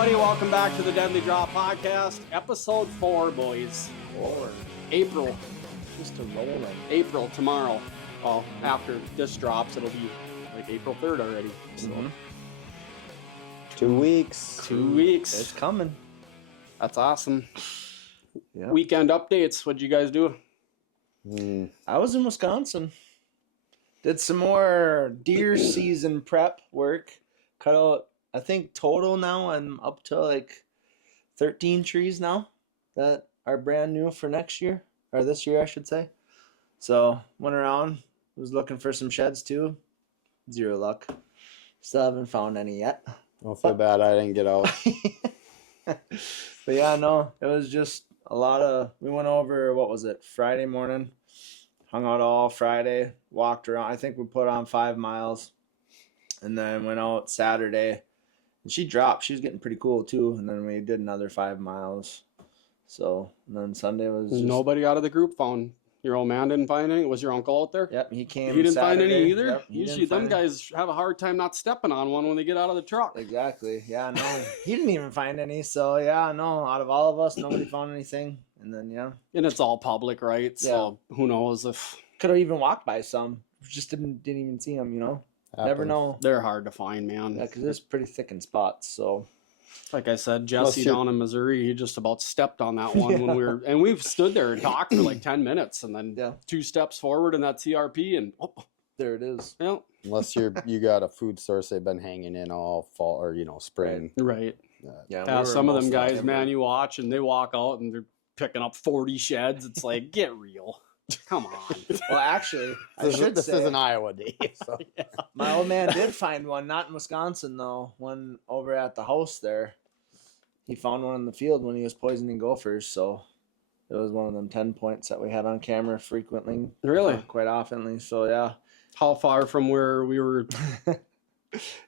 everybody. Welcome back to the Deadly Draw podcast, episode 4, boys. 4. April. Just a rolling. April tomorrow. Well, after this drops, it'll be like April 3rd already. So 2 weeks. 2 weeks. It's coming. That's awesome. Yeah. Weekend updates. What'd you guys do? I was in Wisconsin. Did some more deer season prep work. Cut out, I think total now I'm up to like 13 trees now that are brand new for next year. Or this year, I should say. So, went around. Was looking for some sheds too. Zero luck. Still haven't found any yet. Don't feel bad I didn't get out. But yeah, no, it was just a lot of, we went over, what was it, Friday morning, hung out all Friday, walked around, I think we put on 5 miles, and then went out Saturday, and she dropped, she was getting pretty cool too, and then we did another 5 miles, so, and then Sunday was just, Nobody out of the group found. Your old man didn't find any? Was your uncle out there? Yep, he came He didn't Saturday. find any either? Yep, he Usually didn't them find guys have a hard time not stepping on one when they get out of the truck. Exactly, yeah, no, he didn't even find any, so yeah, no, out of all of us, nobody found anything, and then, yeah. And it's all public, right? So who knows if... Could have even walked by some. Just didn't even see them, you know. Never know. They're hard to find, man. Yeah, because it's pretty thick in spots. So, like I said, Jesse down in Missouri, he just about stepped on that one when we were, and we've stood there and talked for like 10 minutes, and then 2 steps forward in that CRP, and there it is. Yeah. Unless you got a food source they've been hanging in all fall or spring. Right. Yeah. Some of them guys, man, you watch and they walk out and they're picking up 40 sheds. It's like, get real. Come on. Well, actually, this isn't Iowa Day. So. My old man did find one, not in Wisconsin though. One over at the house there. He found one in the field when he was poisoning gophers. So it was one of them 10 points that we had on camera frequently. Really? Quite oftenly. So yeah. How far from where we were?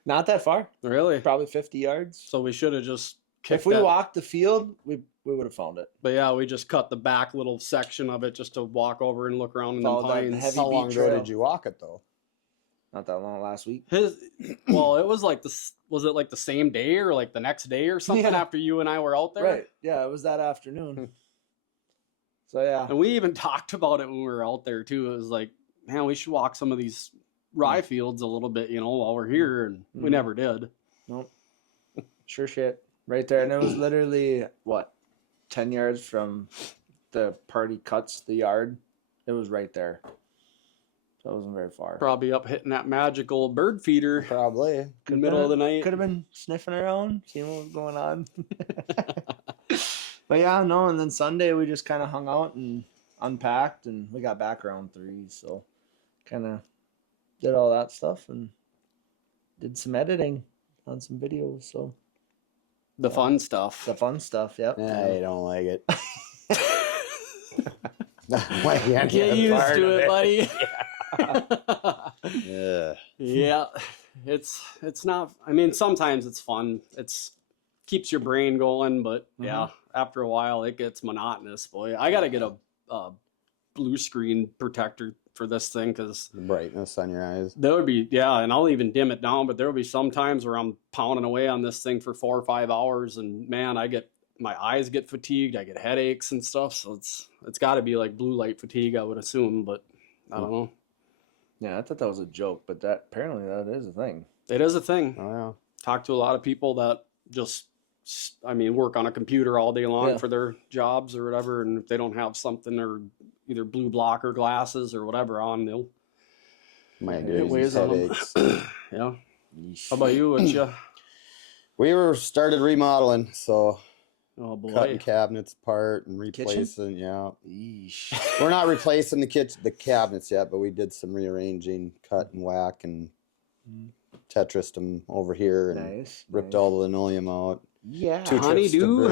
Not that far. Really? Probably 50 yards. So we should have just kicked If we walked the field, we would have found it. But yeah, we just cut the back little section of it just to walk over and look around in the pines. How long ago did you walk it though? Not that long, last week. Well, it was like this. Was it like the same day or like the next day or something after you and I were out there? Right. Yeah, it was that afternoon. So yeah. And we even talked about it when we were out there too. It was like, man, we should walk some of these rye fields a little bit, while we're here, and we never did. Nope. Sure shit. Right there. And it was literally, 10 yards from the party cuts the yard. It was right there. So it wasn't very far. Probably up hitting that magical bird feeder. Probably. In the middle of the night. Could have been sniffing around, seeing what was going on. But yeah, no, and then Sunday we just kind of hung out and unpacked, and we got back around 3, so kind of did all that stuff and did some editing on some videos, so. The fun stuff. The fun stuff, yep. I don't like it. Get used to it, buddy. Yeah. It's not, I mean, sometimes it's fun. It's keeps your brain going, but after a while it gets monotonous, boy. I got to get a blue screen protector for this thing because the brightness on your eyes. There would be, and I'll even dim it down, but there will be some times where I'm pounding away on this thing for 4 or 5 hours, and man, my eyes get fatigued, I get headaches and stuff, so it's got to be like blue light fatigue, I would assume, but I don't know. Yeah, I thought that was a joke, but apparently that is a thing. It is a thing. Oh yeah. Talk to a lot of people that just, work on a computer all day long for their jobs or whatever, and if they don't have something or either blue blocker glasses or whatever on, they'll might get ways on them. Yeah. How about you? We started remodeling, so cutting cabinets apart and replacing. Yeah. We're not replacing the cabinets yet, but we did some rearranging, cut and whack, and Tetrised them over here and ripped all the linoleum out. Yeah. Honeydew,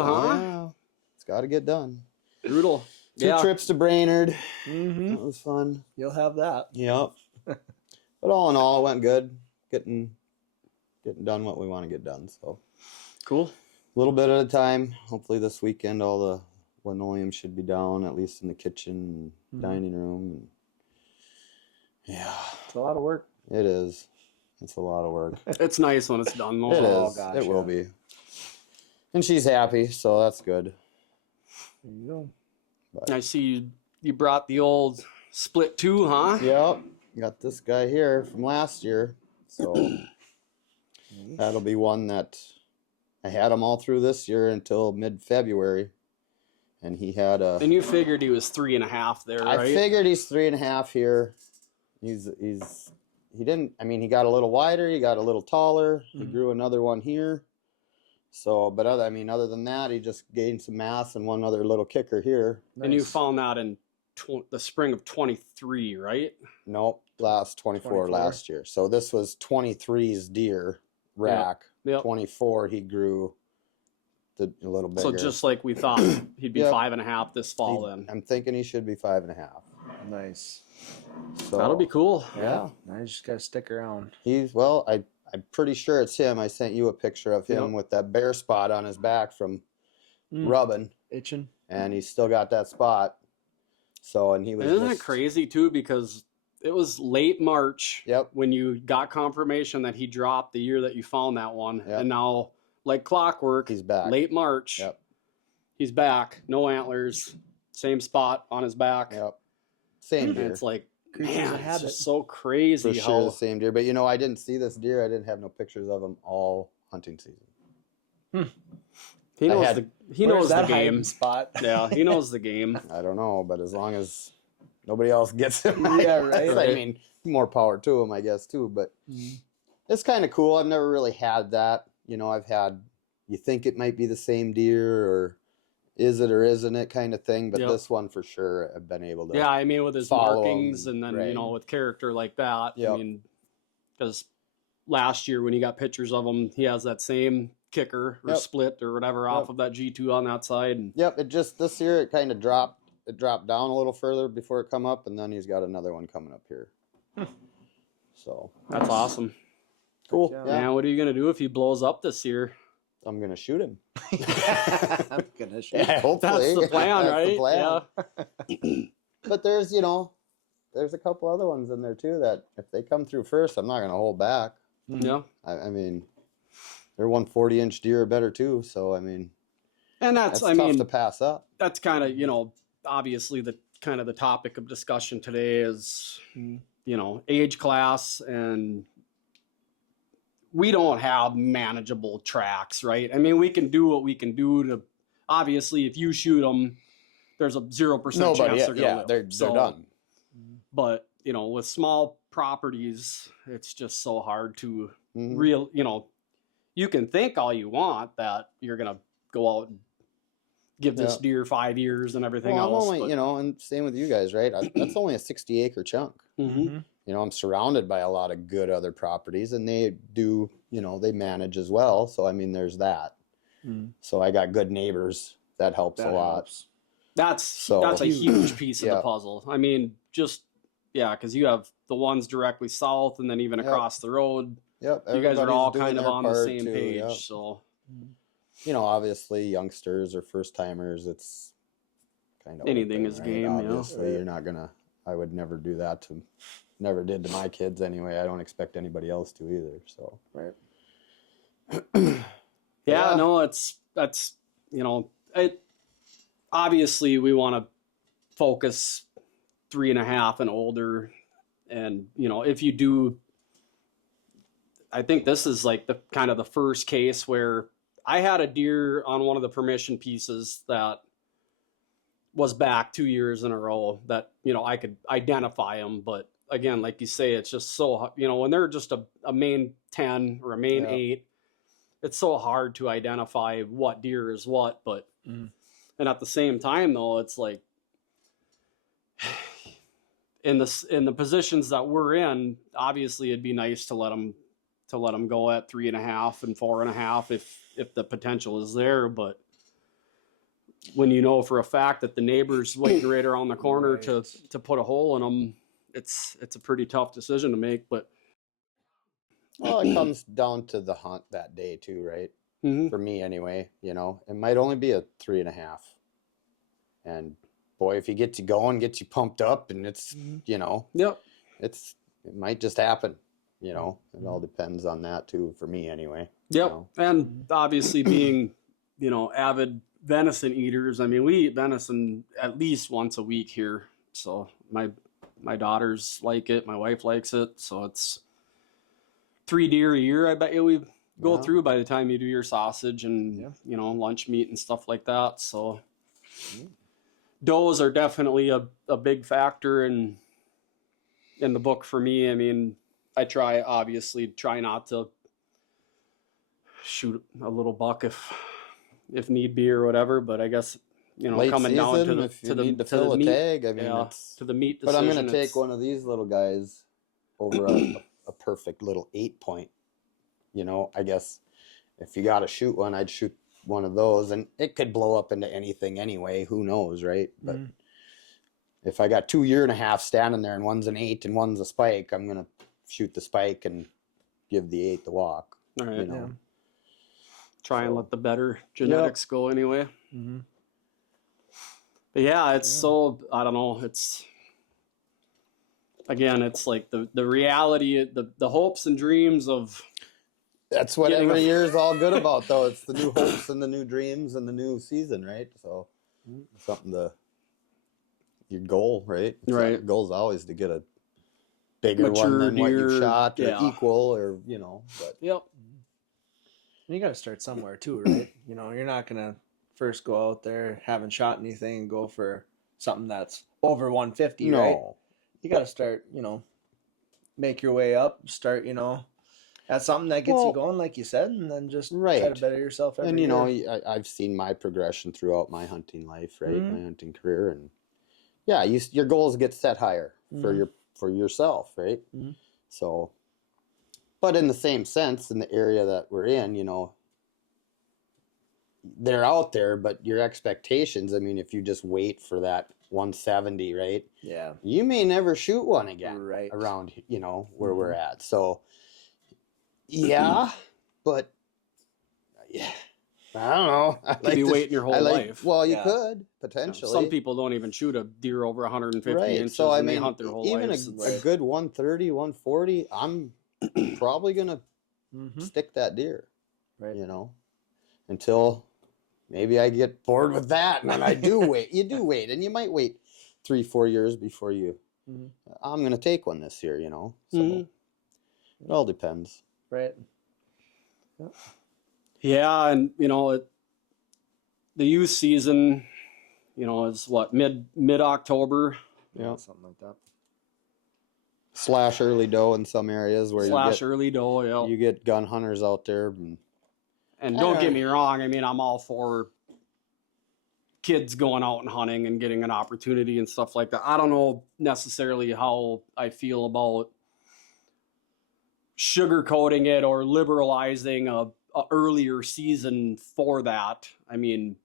huh? Yeah. It's got to get done. Brutal. 2 trips to Brainerd. Mm-hmm. That was fun. You'll have that. Yep. But all in all, it went good. Getting done what we want to get done. So cool. A little bit at a time. Hopefully this weekend all the linoleum should be down, at least in the kitchen and dining room. And it's a lot of work. It is. It's a lot of work. It's nice when it's done, though. It is. Gosh, it will be. And she's happy, so that's good. There you go. But, I see you brought the old split 2, huh? yep. Got this guy here from last year. So that'll be one that I had him all through this year until mid-February. And he had a... And you figured he was 3.5 there, right? I figured he's 3.5 here. He didn't, I mean, he got a little wider, he got a little taller, he grew another one here. So, but other than that, he just gained some mass and one other little kicker here. Nice. And you found that in the spring of 23, right? Nope, last 24 last year. So this was 23's deer rack. Yep. 24 he grew a little bigger. So just like we thought, he'd be 5.5 this fall then. I'm thinking he should be 5.5. Nice. So That'll be cool. Yeah. I just gotta stick around. I'm pretty sure it's him. I sent you a picture of him with that bare spot on his back from rubbing. Itching. And he's still got that spot. So, and he was Isn't that crazy too? Because it was late March when you got confirmation that he dropped the year that you found that one. Yep. And now, like clockwork, he's back. Late March, he's back. No antlers, same spot on his back. Yep. Same deer. And it's like, Creatures man, of it's habit. just so crazy For how sure the same deer. But I didn't see this deer. I didn't have no pictures of him all hunting season. he knows the game hiding spot. Yeah, he knows the game. I don't know, but as long as nobody else gets him, Yeah, right. I mean, more power to him, I guess, too. But it's kind of cool. I've never really had that. I've had, you think it might be the same deer, or is it or isn't it kind of thing. But this one for sure, I've been able to. Yeah, I mean, with his follow markings him, and then, right. with character like that. Yep. I mean, because last year when you got pictures of him, he has that same kicker or split or whatever off of that G2 on that side. And it just, this year it kind of dropped. It dropped down a little further before it come up, and then he's got another one coming up here. So that's awesome. Cool. Yeah. Man, what are you going to do if he blows up this year? I'm gonna shoot him. I'm gonna shoot. Yeah, hopefully. That's the plan, That's right? the plan. Yeah. But there's a couple other ones in there too that if they come through first, I'm not gonna hold back. Yeah. I mean, they're 140-inch deer or better too. So I mean, And that's tough to pass up. That's kind of, obviously the kind of the topic of discussion today is, age class, and we don't have manageable tracks, right? I mean, we can do what we can do to, obviously, if you shoot them, there's a 0% chance they're going to live. They're done. But, with small properties, it's just so hard to Mhm. you can think all you want that you're going to go out and give this deer 5 years and everything Well, else. I'm only, and same with you guys, right? That's only a 60-acre chunk. Mhm. I'm surrounded by a lot of good other properties, and they do, they manage as well. So, I mean, there's that. So I got good neighbors. That helps a lot. That's a huge piece of the puzzle. I mean, because you have the ones directly south and then even across the road. Yep. You guys are all kind of their on the part same too, page. yep. So, obviously youngsters or first timers, it's kind of anything open, is right? game. Obviously, you're not gonna. I would never do that never did to my kids anyway. I don't expect anybody else to either. So right. Yeah, no, that's it. Obviously, we want to focus 3.5 and older, and if you do, I think this is like the kind of the first case where I had a deer on one of the permission pieces that was back 2 years in a row that I could identify them, but again, like you say, it's just so when they're just a main 10 or a main 8, it's so hard to identify what deer is what. But and at the same time though, it's like in the positions that we're in, obviously it'd be nice to let them go at 3.5 and 4.5 if the potential is there. But when for a fact that the neighbor's waiting right around the corner to put a hole in them, it's a pretty tough decision to make. But it comes down to the hunt that day too, right? For me anyway, it might only be a 3.5, and boy, if he gets you going, gets you pumped up, and it's it might just happen. It all depends on that too, for me anyway. And obviously being avid venison eaters. I mean, we eat venison at least once a week here. So my daughters like it. My wife likes it. So it's 3 deer a year. I bet you we go through by the time you do your sausage and, lunch meat and stuff like that. So does are definitely a big factor in the book for me. I mean, I obviously try not to shoot a little buck if need be or whatever, but I guess late coming season, down to the if you need to fill a meat, tag, I mean, to the meat but decision. I'm gonna take one of these little guys over a perfect little 8-point. I guess if you got to shoot one, I'd shoot one of those, and it could blow up into anything anyway. Who knows, right? But if I got 2 1/2 standing there and one's an 8 and one's a spike, I'm gonna shoot the spike and give the 8 the walk. All right. Try and let the better genetics go anyway. But it's so, I don't know, it's like the reality, the hopes and dreams of. That's what every year is all good about, though. It's the new hopes and the new dreams and the new season, right? So something your goal, right? Right. Your goal is always to get a bigger Mature one than what deer, you shot, or equal, or But Yep. You got to start somewhere too, right? You're not gonna first go out there haven't shot anything and go for something that's over 150, right? You got to start, make your way up. Start, at something that gets you going, like you said, and then just try to better yourself every year. I've seen my progression throughout my hunting life, right? My hunting career, and your goals get set higher for yourself, right? So, but in the same sense, in the area that we're in, they're out there, but your expectations, I mean, if you just wait for that 170, right? Yeah. You may never shoot one again, right, around, where we're at. So, yeah, but I don't know. You could be waiting your whole life. Well, you could potentially. Some people don't even shoot a deer over 150 inches, so, and they hunt their whole even lives. a good 130, 140, I'm probably gonna stick that deer, right? Until maybe I get bored with that, and then I do wait. You do wait, and you might wait 3-4 years before you. I'm gonna take one this year, So it all depends. Right. Yeah, and the youth season, is what, mid-October. Yeah, something like that. / early doe in some areas where early doe. Yeah. You get gun hunters out there, and don't get me wrong. I mean, I'm all for kids going out and hunting and getting an opportunity and stuff like that. I don't know necessarily how I feel about sugarcoating it or liberalizing a earlier season for that. I mean,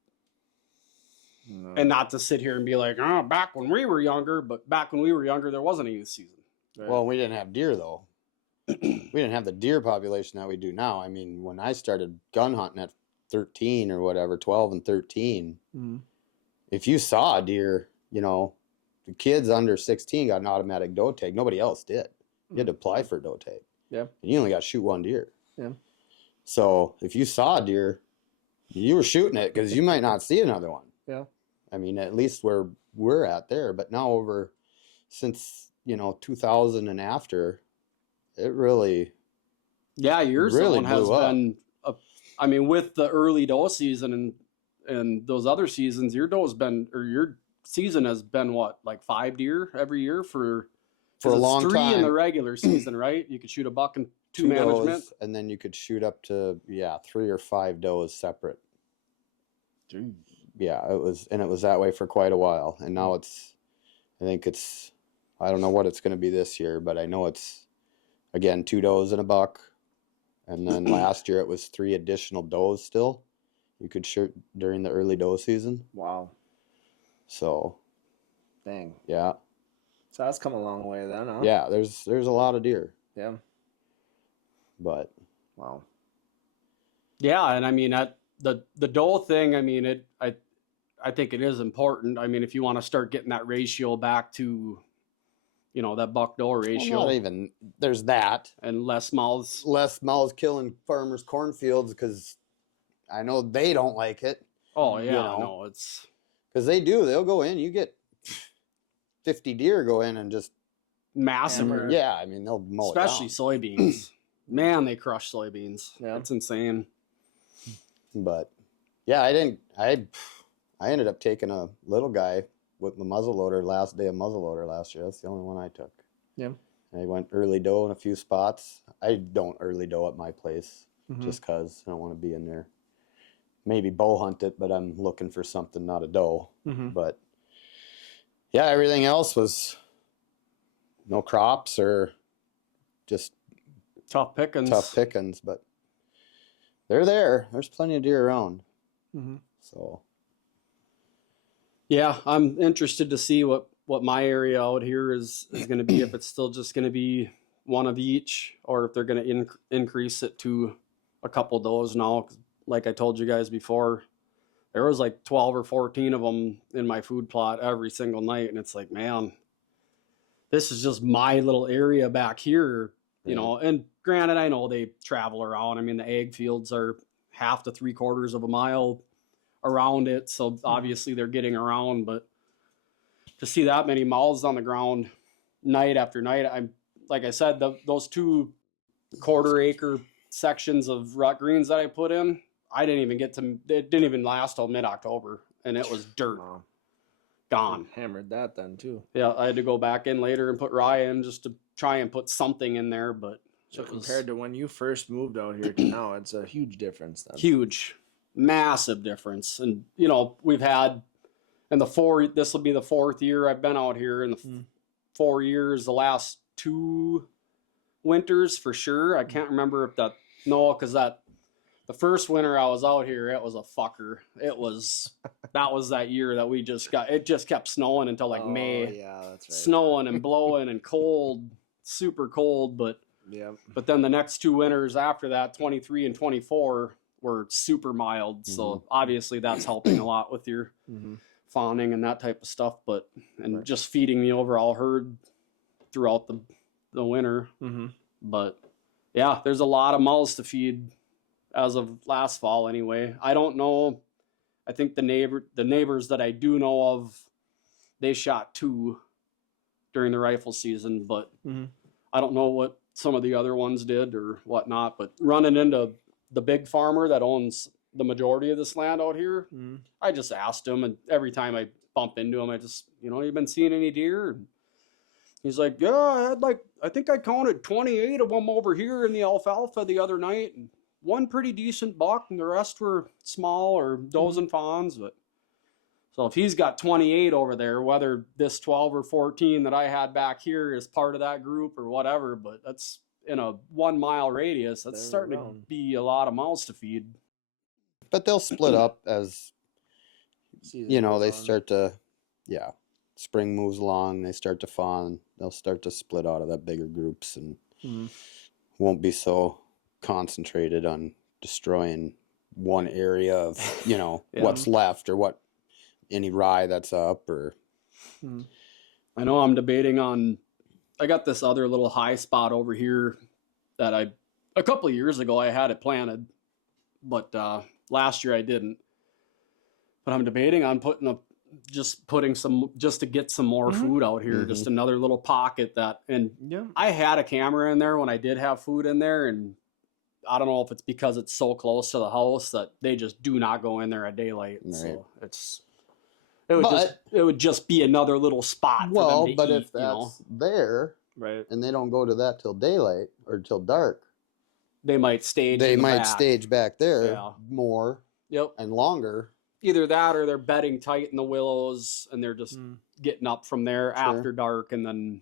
and not to sit here and be like, oh, back when we were younger, but back when we were younger, there wasn't a youth season. Right? Well, we didn't have deer, though. We didn't have the deer population that we do now. I mean, when I started gun hunting at 13 or whatever, 12 and 13, if you saw a deer, the kids under 16 got an automatic doe tag. Nobody else did. You had to apply for a doe tag. Yeah. And you only got to shoot one deer. Yeah. So if you saw a deer, you were shooting it because you might not see another one. Yeah. I mean, at least where we're at there. But now since 2000 and after, it really, your really zone has blew up. been. I mean, with the early doe season and those other seasons, your season has been what, like 5 deer every year for a long 3 time. In the regular season, right? You could shoot a buck and 2 management, does, and then you could shoot up to 3 or 5 does separate. Jeez. Yeah, it was that way for quite a while, and now I don't know what it's going to be this year, but I know it's again 2 does and a buck, and then last year it was 3 additional does still. You could shoot during the early doe season. Wow. So. Dang. Yeah. So that's come a long way then, huh? Yeah, there's a lot of deer. Yeah. But. Wow. Yeah, and I mean the doe thing. I mean I think it is important. I mean, if you want to start getting that ratio back to, that buck doe ratio. Well, not even there's that, and less mouths killing farmers' cornfields because I know they don't like it. Oh, yeah, you know? no, it's... Because they do. They'll go in. You get 50 deer go in and just... massive. Yeah, I mean, they'll mow especially it down. soybeans. Man, they crush soybeans. Yeah. It's insane. But, yeah, I ended up taking a little guy with the muzzleloader last day of muzzleloader last year. That's the only one I took. Yeah. I went early doe in a few spots. I don't early doe at my place Mhm. just because I don't want to be in there. Maybe bow hunt it, but I'm looking for something, not a doe. Mhm. But yeah, everything else was no crops or just Tough pickings. tough pickings. But they're there. There's plenty of deer around. Mhm. So Yeah, I'm interested to see what my area out here is going to be, if it's still just going to be one of each, or if they're going to increase it to a couple does now. 'Cause like I told you guys before, there was like 12 or 14 of them in my food plot every single night. And it's like, man, this is just my little area back here, you know. And granted, I know they travel around. I mean, the ag fields are 1/2 to 3/4 of a mile around it, so obviously they're getting around. But to see that many mouths on the ground night after night, I'm like I said, those 2 1/4 acre sections of rut greens that I put in, I didn't even get to, it didn't even last till mid-October, and it was dirt. Wow. Gone. Hammered that then too. Yeah, I had to go back in later and put rye in just to try and put something in there. But So compared to when you first moved out here to now, it's a huge difference then. Huge, massive difference. And you know, we've had in this will be the 4th year I've been out here. In the 4 years, the last 2 winters for sure. I can't remember if because the first winter I was out here, it was a fucker. That was that year that it just kept snowing until like May. Yeah, that's right. Snowing and blowing and cold, super cold. But then the next 2 winters after that, 23 and 24, were super mild. So obviously that's helping a lot with your fawning and that type of stuff. But just feeding the overall herd throughout the winter. But yeah, there's a lot of mouths to feed as of last fall anyway. I don't know. I think the neighbors that I do know of, they shot 2 during the rifle season, but I don't know what some of the other ones did or whatnot. But running into the big farmer that owns the majority of this land out here, I just asked him, and every time I bump into him, I just, you been seeing any deer? And he's like, yeah, I think I counted 28 of them over here in the alfalfa the other night, and one pretty decent buck, and the rest were small or does and fawns. But so if he's got 28 over there, whether this 12 or 14 that I had back here is part of that group or whatever, but that's in a 1 mile radius. That's starting to be a lot of mouths to feed. But they'll split up as they start to, spring moves along. They start to fawn. They'll start to split out of that bigger groups and won't be so concentrated on destroying one area of what's left or what any rye that's up or I know I'm debating on, I got this other little high spot over here that a couple of years ago I had it planted, but last year I didn't. But I'm debating on putting some just to get some more food out here, just another little pocket I had a camera in there when I did have food in there, and I don't know if it's because it's so close to the house that they just do not go in there at daylight. Right. So it would just be another little spot for them to eat, if that's there, right, and they don't go to that till daylight or till dark, they might stage. They might stage back there more, and longer. Either that, or they're bedding tight in the willows, and they're just getting up from there after dark, and then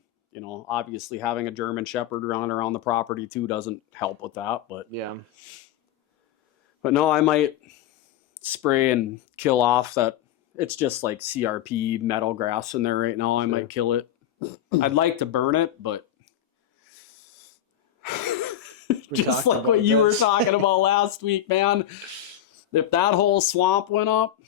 obviously having a German Shepherd running around the property too doesn't help with that. But no, I might spray and kill off that. It's just like CRP meadow grass in there right now. I might kill it. I'd like to burn it, but just like what you were talking about last week, man. If that whole swamp went up,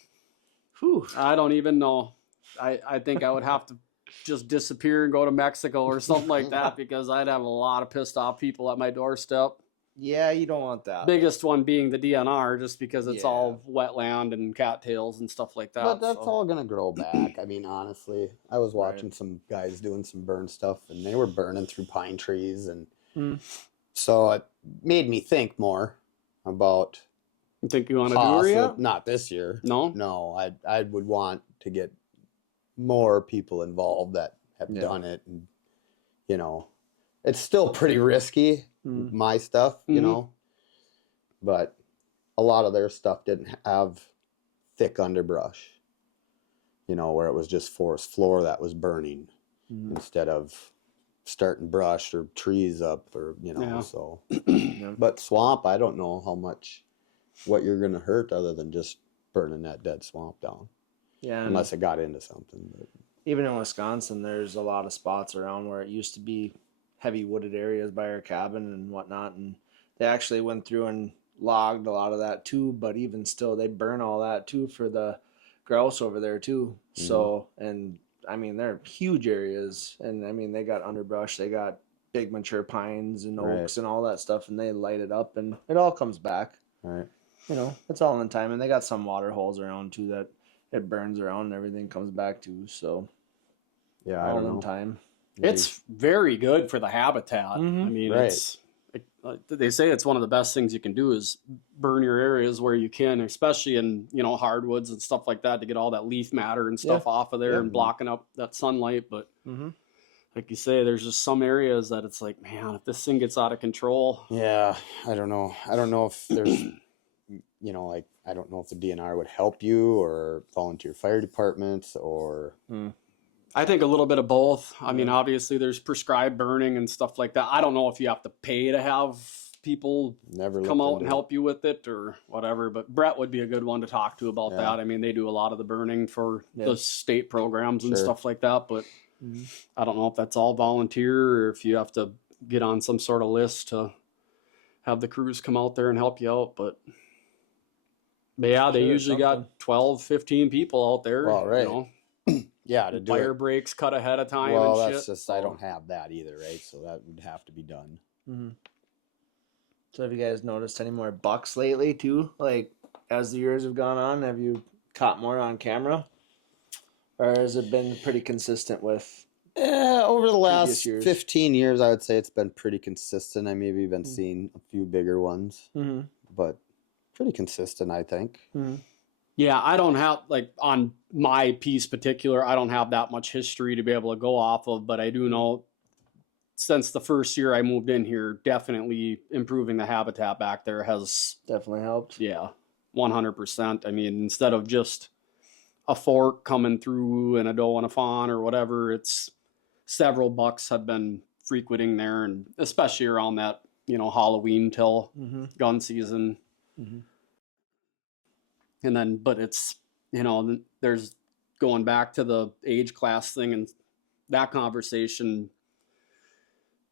I don't even know. I think I would have to just disappear and go to Mexico or something like that, because I'd have a lot of pissed off people at my doorstep. Yeah, you don't want that. Biggest one being the DNR, just because it's all wetland and cattails and stuff like that. But that's all going to grow back. I mean, honestly, I was watching some guys doing some burn stuff, and they were burning through pine trees. And so it made me think more about... You think you want to do it yet? Not this year. No? No, I would want to get more people involved that have done it. And, you know, it's still pretty risky, my stuff, you know. But a lot of their stuff didn't have thick underbrush, you know, where it was just forest floor that was burning instead of starting brush or trees up or, you know, so. But swamp, I don't know what you're going to hurt other than just burning that dead swamp down. Yeah. Unless it got into something. But. Even in Wisconsin, there's a lot of spots around where it used to be heavy wooded areas by our cabin and whatnot. And they actually went through and logged a lot of that too. But even still, they burn all that too for the grouse over there too. So, and I mean, they're huge areas. And I mean, they got underbrush, they got big mature pines and oaks and all that stuff. And they light it up and it all comes back. Right. You know, it's all in time. And they got some water holes around too that it burns around and everything comes back to. So, yeah, all in time. It's very good for the habitat. I mean, they say it's one of the best things you can do is burn your areas where you can, especially in, you know, hardwoods and stuff like that, to get all that leaf matter and stuff off of there and blocking up that sunlight. But like you say, there's just some areas that it's like, man, if this thing gets out of control. Yeah, I don't know. I don't know if there's, you know, like, I don't know if the DNR would help you or volunteer fire departments or... I think a little bit of both. I mean, obviously there's prescribed burning and stuff like that. I don't know if you have to pay to have people come out and help you with it or whatever, but Brett would be a good one to talk to about that. I mean, they do a lot of the burning for the state programs and stuff like that, but I don't know if that's all volunteer or if you have to get on some sort of list to have the crews come out there and help you out. But yeah, they usually got 12, 15 people out there. Well, right. You know? Yeah, to do fire breaks cut ahead of time. Well, and that's shit. just I don't have that either, right? So that would have to be done. So have you guys noticed any more bucks lately too? Like as the years have gone on, have you caught more on camera, or has it been pretty consistent with? Over the last 15 years, I would say it's been pretty consistent. I maybe been seeing a few bigger ones, but pretty consistent, I think. Yeah, I don't have, like, on my piece particular, I don't have that much history to be able to go off of, but I do know since the first year I moved in here, definitely improving the habitat back there has definitely helped. Yeah, 100%. I mean, instead of just a fork coming through and a doe and a fawn or whatever, it's several bucks have been frequenting there, and especially around that, you know, Halloween till gun season. And then, but it's, you know, there's going back to the age class thing and that conversation.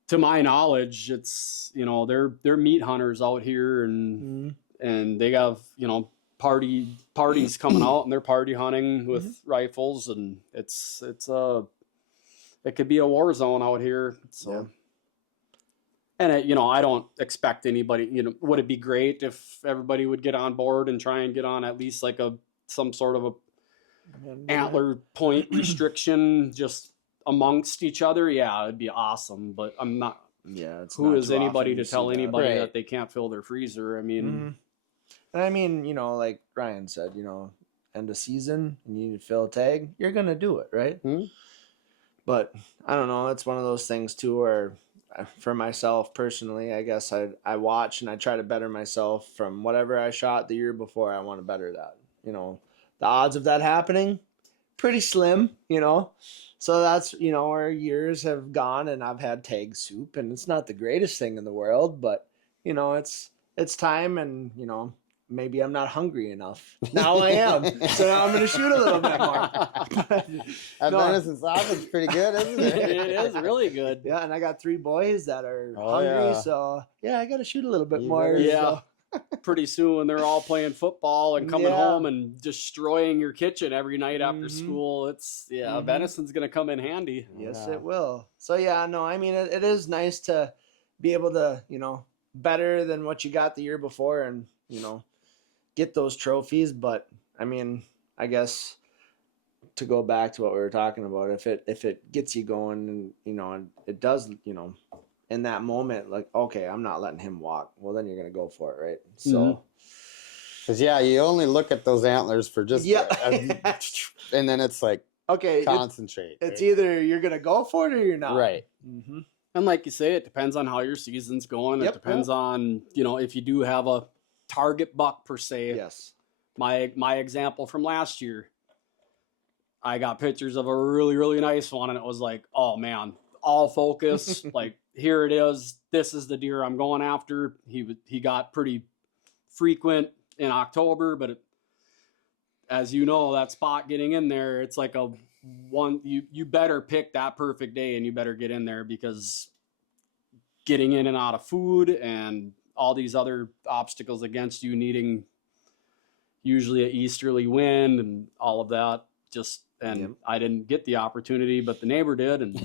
To my knowledge, it's, you know, they're meat hunters out here and they have, you know, parties coming out and they're party hunting with rifles, and it could be a war zone out here. So. And, you know, I don't expect anybody, you know, would it be great if everybody would get on board and try and get on at least like some sort of a antler point restriction just amongst each other? Yeah, it'd be awesome, but I'm not. Yeah, it's who is anybody to tell anybody that they can't fill their freezer? I mean, and I mean, you know, like Ryan said, you know, end of season, you need to fill a tag, you're gonna do it, right? But I don't know. It's one of those things too, where for myself personally, I guess I watch and I try to better myself from whatever I shot the year before. I want to better that. You know, the odds of that happening, pretty slim, you know. So that's, you know, our years have gone and I've had tag soup, and it's not the greatest thing in the world, but, you know, it's time, and, you know, maybe I'm not hungry enough. Now I am. So now I'm going to shoot a little bit more. That venison sausage's pretty good, isn't it? It is really good. Yeah, and I got 3 boys that are hungry, so yeah, I got to shoot a little bit more. Yeah. So. Pretty soon they're all playing football and coming home and destroying your kitchen every night after school. It's venison's going to come in handy. Yes, it will. So yeah, no, I mean, it is nice to be able to, you know, better than what you got the year before and, get those trophies. But I mean, I guess to go back to what we were talking about, if it gets you going and it does, in that moment, like, okay, I'm not letting him walk. Well, then you're going to go for it. Right. So, because you only look at those antlers for just, and then it's like, okay, concentrate. It's either you're going to go for it or you're not. Right. Mm-hmm. And like you say, it depends on how your season's going. It depends on, if you do have a target buck per se. Yes. My example from last year, I got pictures of a really, really nice one, and it was like, oh man, all focus. Like, here it is. This is the deer I'm going after. He got pretty frequent in October, but as you know, that spot getting in there, it's like a one. You better pick that perfect day, and you better get in there, because getting in and out of food and all these other obstacles against you, needing usually an easterly wind and all of that. I didn't get the opportunity, but the neighbor did. And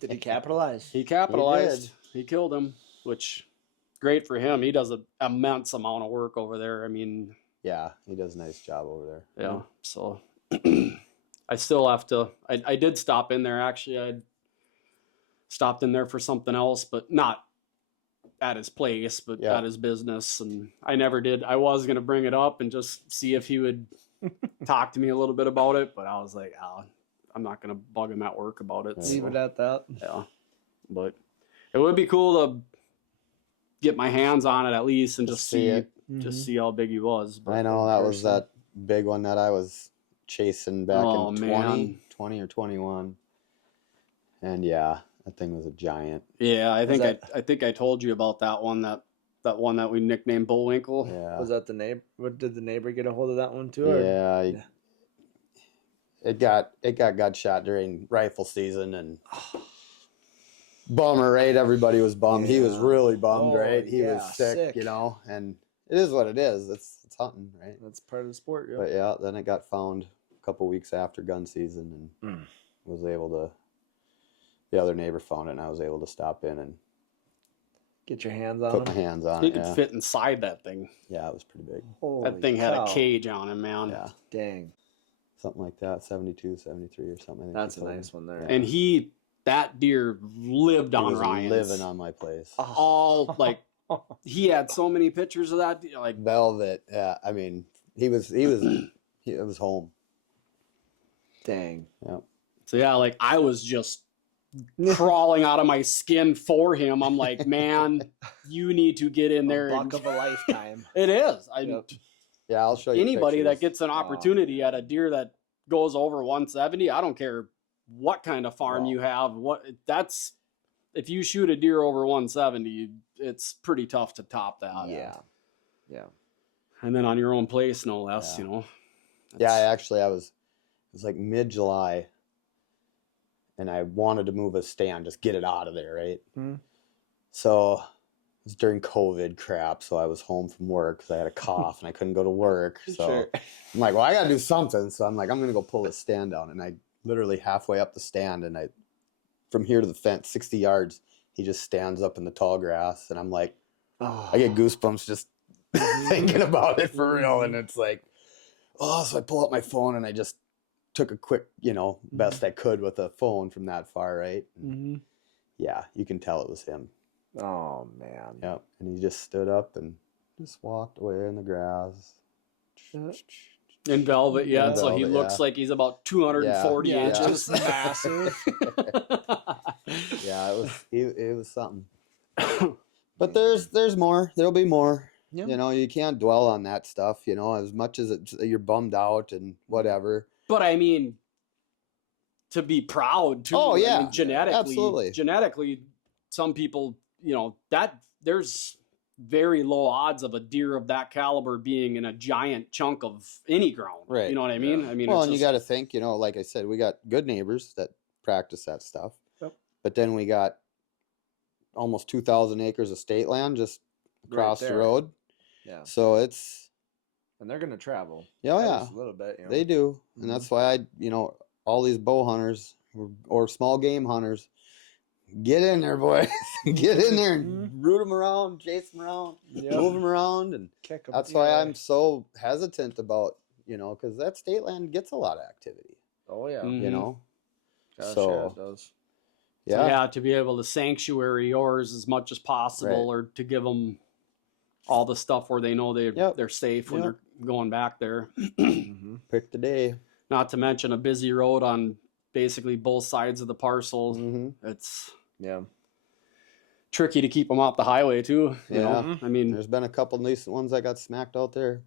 did he capitalize? He capitalized. He killed him, which great for him. He does an immense amount of work over there. I mean, yeah, he does a nice job over there. Yeah. So I still have to, I did stop in there. Actually, I stopped in there for something else, but not at his place, but at his business. And I never did. I was going to bring it up and just see if he would talk to me a little bit about it, but I was like, I'm not going to bug him at work about it. Leave it at that. Yeah. But it would be cool to get my hands on it at least and just see it. Just see how big he was. But I know that was that big one that I was chasing back in 20 or 21. And that thing was a giant. Yeah, I think I told you about that one, that one that we nicknamed Bullwinkle. Yeah. Was that the neighbor? Did the neighbor get a hold of that one too? Yeah. It got shot during rifle season, and bummer, right? Everybody was bummed. Yeah. He was really bummed, right? He was sick, and it is what it is. It's hunting, right? That's part of the sport, yeah. But then it got found a couple weeks after gun season, and was able to. The other neighbor found it, and I was able to stop in and get your hands on Put my hands on it. it. You could fit inside that thing. Yeah, it was pretty big. That thing had a cage on it, man. Yeah. Dang. Something like that, 72, 73 or something. I think that's a nice one there. And that deer lived on Ryan's. Living on my place. All he had so many pictures of that deer, like velvet. Yeah, I mean, it was home. Dang. Yeah. So I was just crawling out of my skin for him. I'm like, man, you need to get in there. Buck of a lifetime. It is. Yeah, I'll show you. Anybody that gets an opportunity at a deer that goes over 170, I don't care what kind of farm you have. If you shoot a deer over 170, it's pretty tough to top that. Yeah. And then on your own place, no less. Yeah, it was like mid-July. And I wanted to move a stand, just get it out of there, right? Mm-hmm. So it was during COVID crap, so I was home from work because I had a cough and I couldn't go to work. So I'm like, well, I got to do something. So I'm like, I'm going to go pull this stand down. And I literally halfway up the stand, and from here to the fence, 60 yards, he just stands up in the tall grass. And I'm like, I get goosebumps just thinking about it for real. And it's like, so I pull up my phone and I just took a quick, best I could with a phone from that far, right? Mm-hmm. Yeah, you can tell it was him. Oh, man. Yep. And he just stood up and just walked away in the grass. In velvet, so he looks like he's about 240 inches. Massive. Yeah, it was something. But there's more. There'll be more. Yep. You can't dwell on that stuff, as much as you're bummed out and whatever. But I mean, to be proud too. Oh yeah, I mean, absolutely. Genetically, some people, that there's very low odds of a deer of that caliber being in a giant chunk of any ground. Right. You know what I mean? Yeah. I mean, well, and you got to think, like I said, we got good neighbors that practice that stuff. Yep. But then we got almost 2,000 acres of state land just across the road. Yeah. So and they're going to travel. Yeah, a little bit. They do. And that's why all these bow hunters or small game hunters, get in there, boys. Get in there and root them around, chase them around, move them around, and Kick 'em. that's why I'm so hesitant about, because that state land gets a lot of activity. Oh yeah. So Sure it does. So, yeah, to be able to sanctuary yours as much as possible, or to give them all the stuff where they know they're safe when they're going back there. Pick the day. Not to mention a busy road on basically both sides of the parcel. It's tricky to keep them off the highway too. You know, I mean, there's been a couple decent ones that got smacked out there.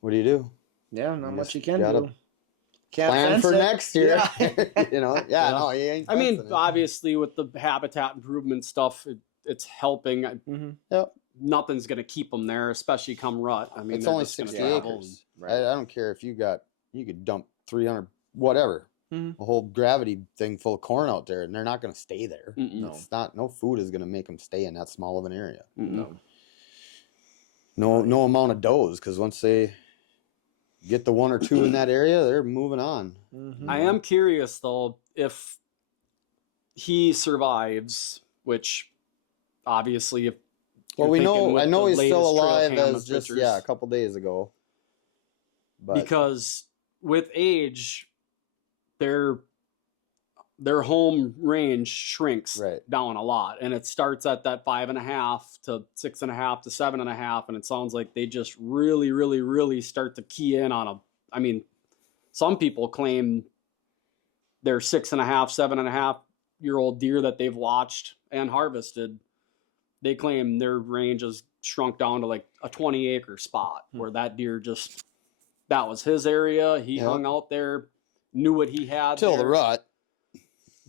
What do you do? Yeah, not much you can do. Can't plan for next year. No, you ain't. I mean, obviously with the habitat improvement stuff, it's helping. Nothing's gonna keep them there, especially come rut. I mean, it's only 60 acres. I don't care if you could dump 300 whatever. A whole gravity thing full of corn out there, and they're not going to stay there. It's not. No food is going to make them stay in that small of an area. No amount of does, because once they get the one or two in that area, they're moving on. I am curious though if he survives, which obviously if I know he's still alive as just a couple days ago. But because with age, their home range shrinks down a lot, and it starts at that 5.5 to 6.5 to 7.5, and it sounds like they just really, really, really start to key in on I mean, some people claim their 6.5, 7.5-year-old deer that they've watched and harvested, they claim their range has shrunk down to like a 20-acre spot where that deer that was his area. He hung out there, knew what he had till the rut.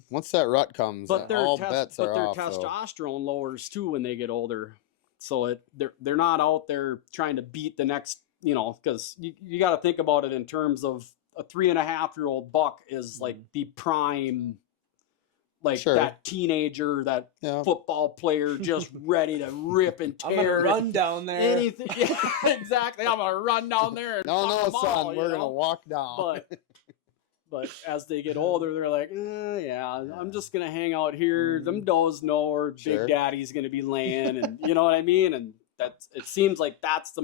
Once that rut comes, all bets are off. But their testosterone lowers too when they get older. So they're not out there trying to beat the next, because you got to think about it in terms of a 3.5-year-old buck is like the prime, that teenager, that football player just ready to rip and tear. I'm gonna run down there. Anything. Yeah, exactly. I'm gonna run down there. And no, son, we're gonna walk down. But as they get older, they're like, I'm just gonna hang out here. Them does know where Big Daddy's gonna be laying, and you know what I mean. And it seems like that's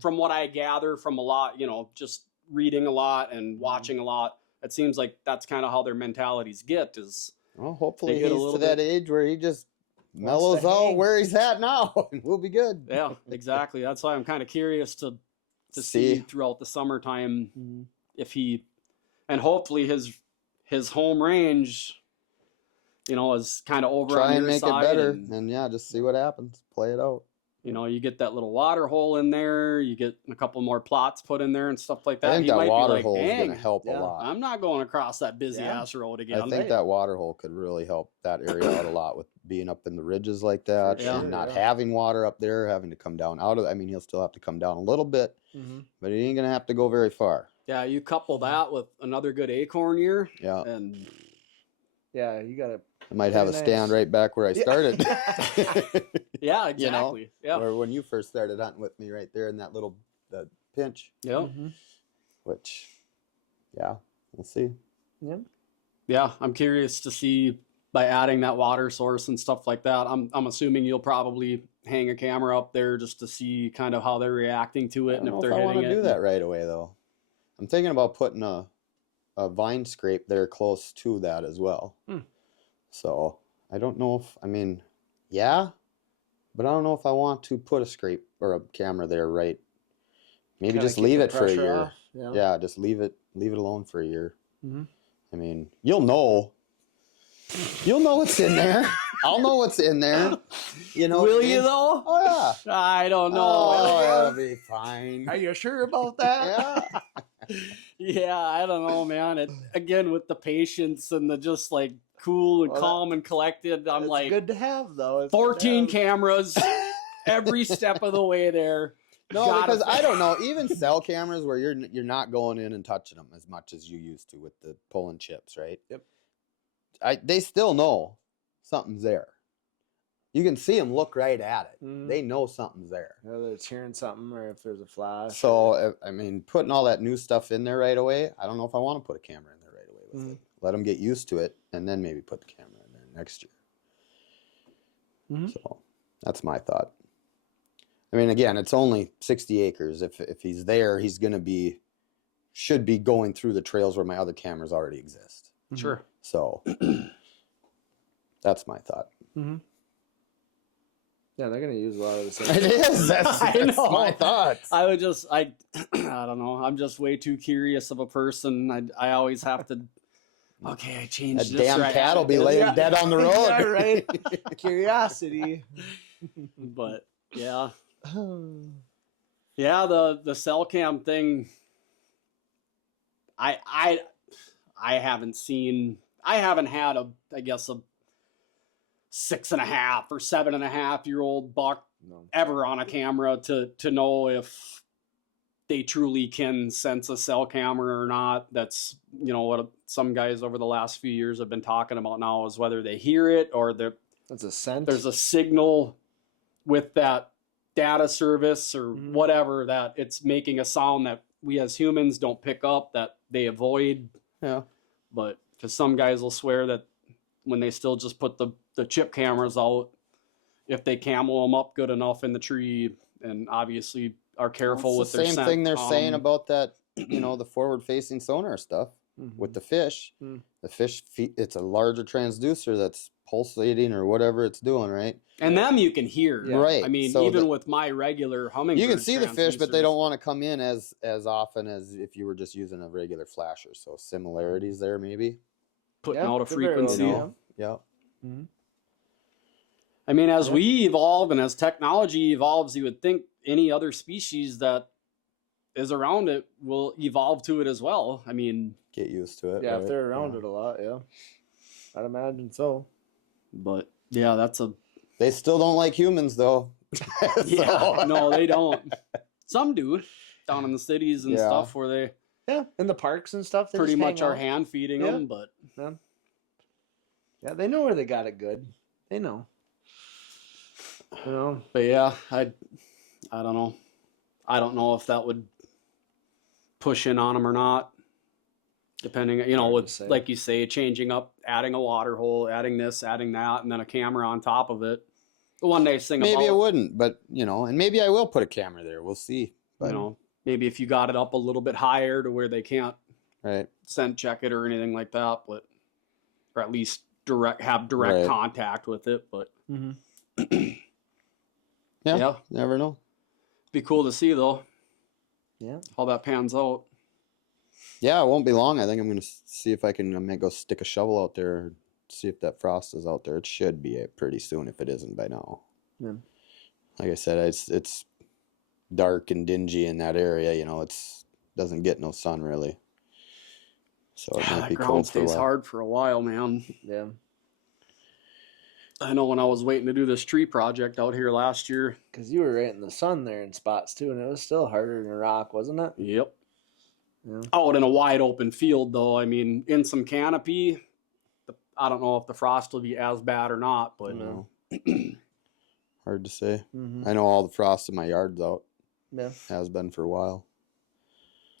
from what I gather from a lot, just reading a lot and watching a lot. It seems like that's kind of how their mentalities get. Well, hopefully he's to that age where he just mellows out where he's at now, and we'll be good. Yeah, exactly. That's why I'm kind of curious to see throughout the summertime if he. And hopefully his home range, is kind of over on your side. Try and make it better, and just see what happens. Play it out. You get that little water hole in there. You get a couple more plots put in there and stuff like that. I think that water hole is going to help a lot. I'm not going across that busy ass road again. I think that water hole could really help that area out a lot with being up in the ridges like that and not having water up there, having to come down out of. I mean, he'll still have to come down a little bit, but he ain't going to have to go very far. Yeah, you couple that with another good acorn year. Yeah. And you got to. I might have a stand right back where I started. Yeah, exactly. Yeah. Or when you first started hunting with me right there in that little pinch. Yeah. Which, we'll see. Yeah. Yeah, I'm curious to see by adding that water source and stuff like that. I'm assuming you'll probably hang a camera up there just to see kind of how they're reacting to it and if they're hitting it. I want to do that right away though. I'm thinking about putting a vine scrape there close to that as well. So I don't know if, but I don't know if I want to put a scrape or a camera there, right? Maybe just leave it for a year. Yeah, just leave it alone for a year. I mean, you'll know what's in there. I'll know what's in there. Will you though? Oh yeah. I don't know. Oh, that'll be fine. Are you sure about that? Yeah, I don't know, man. Again, with the patience and the just like cool and calm and collected, I'm like, good to have though. 14 cameras every step of the way there. No, because I don't know. Even cell cameras where you're not going in and touching them as much as you used to with the pulling chips, right? Yep. They still know something's there. You can see them look right at it. They know something's there. Whether it's hearing something or if there's a flash. So, I mean, putting all that new stuff in there right away, I don't know if I want to put a camera in there right away with it. let them get used to it, and then maybe put the camera in there next year. So that's my thought. I mean, again, it's only 60 acres. If he's there, he's should be going through the trails where my other cameras already exist. Sure. So that's my thought. Yeah, they're gonna use a lot of the same. It is. That's my thoughts. I would just, I don't know. I'm just way too curious of a person. I always have to. Okay, I changed That this. damn right cat will be laying dead on the road. Yeah, right. Curiosity. But yeah, yeah. The cell cam thing. I haven't seen. I haven't had a 6.5 or 7.5-year-old buck ever on a camera to know if they truly can sense a cell camera or not. That's, what some guys over the last few years have been talking about now, is whether they hear it or that's a scent. there's a signal with that data service or whatever, that it's making a sound that we as humans don't pick up, that they avoid. Yeah. But because some guys will swear that when they still just put the chip cameras out, if they camo them up good enough in the tree, and obviously are careful with their same scent. thing they're saying about that, the forward-facing sonar stuff with the fish. The fish, it's a larger transducer that's pulsating or whatever it's doing, right? And them you can hear. Yeah. Right. I mean, So even with my regular hummingbird, you can see the fish, but they transducers. don't want to come in as often as if you were just using a regular flasher. So similarities there, maybe. Putting out a could very well frequency. be, Yeah. I mean, as we evolve and as technology evolves, you would think any other species that is around it will evolve to it as well. I mean, Get used to it. Yeah, right? if they're around it a lot, I'd imagine so. but yeah, that's a They still don't like humans, though. yeah. No, they don't. Some do down in the cities and Yeah. stuff where they In the parks and stuff, they pretty just hang much are out. hand feeding Yeah. them. But Yeah, they know where they got it good. They know. but yeah, I don't know. I don't know if that would push in on them or not. Depending, Hard to with, say. like you say, changing up, adding a water hole, adding this, adding that, and then a camera on top of it. The one nice thing Maybe it about, wouldn't, but and maybe I will put a camera there. We'll see. But, maybe if you got it up a little bit higher to where they can't right. scent check it or anything like that, but or at least have direct Right. contact with it. But Yeah. yeah, Never know. be cool to see though. Yeah. How that pans out. Yeah, it won't be long. I think I'm going to see if I can go stick a shovel out there, see if that frost is out there. It should be pretty soon if it isn't by now. Yeah. Like I said, it's dark and dingy in that area. It's doesn't get no sun really. So it might That be ground cold for a stays while. hard for a while, man. Yeah. I know when I was waiting to do this tree project out here last year. Because you were right in the sun there in spots too, and it was still harder than a rock, wasn't it? Yep. Yeah. Out in a wide open field, though. I mean, in some canopy, I don't know if the frost will be as bad or not, but No. Hard to say. Mm-hmm. I know all the frost in my yard's out. Yeah. Has been for a while.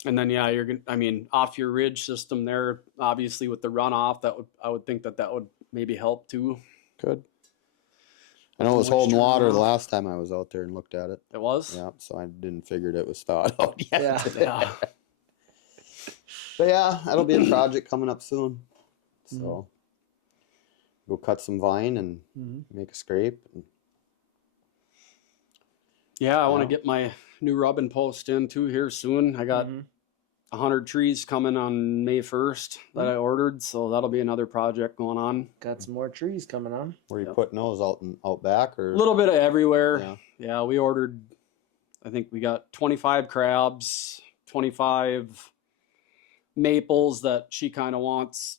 and then yeah, you're gonna. I mean, off your ridge system there, obviously with the runoff, I would think that would maybe help too. Good. I know it was holding Moisture water the runoff. last time I was out there and looked at it. It was. Yeah, so I didn't figure it was thawed out yet. Yeah. Yeah. But yeah, that'll be a project coming up soon. So go cut some vine and make a scrape. Yeah, I want to Yeah. get my new rubbing post in too here soon. I got 100 trees coming on May 1st that I ordered, so that'll be another project going on. Got some more trees coming on. Where you Yep. putting those out back or A little bit of everywhere. Yeah. Yeah, we ordered, I think we got 25 crabs, 25 maples that she kind of wants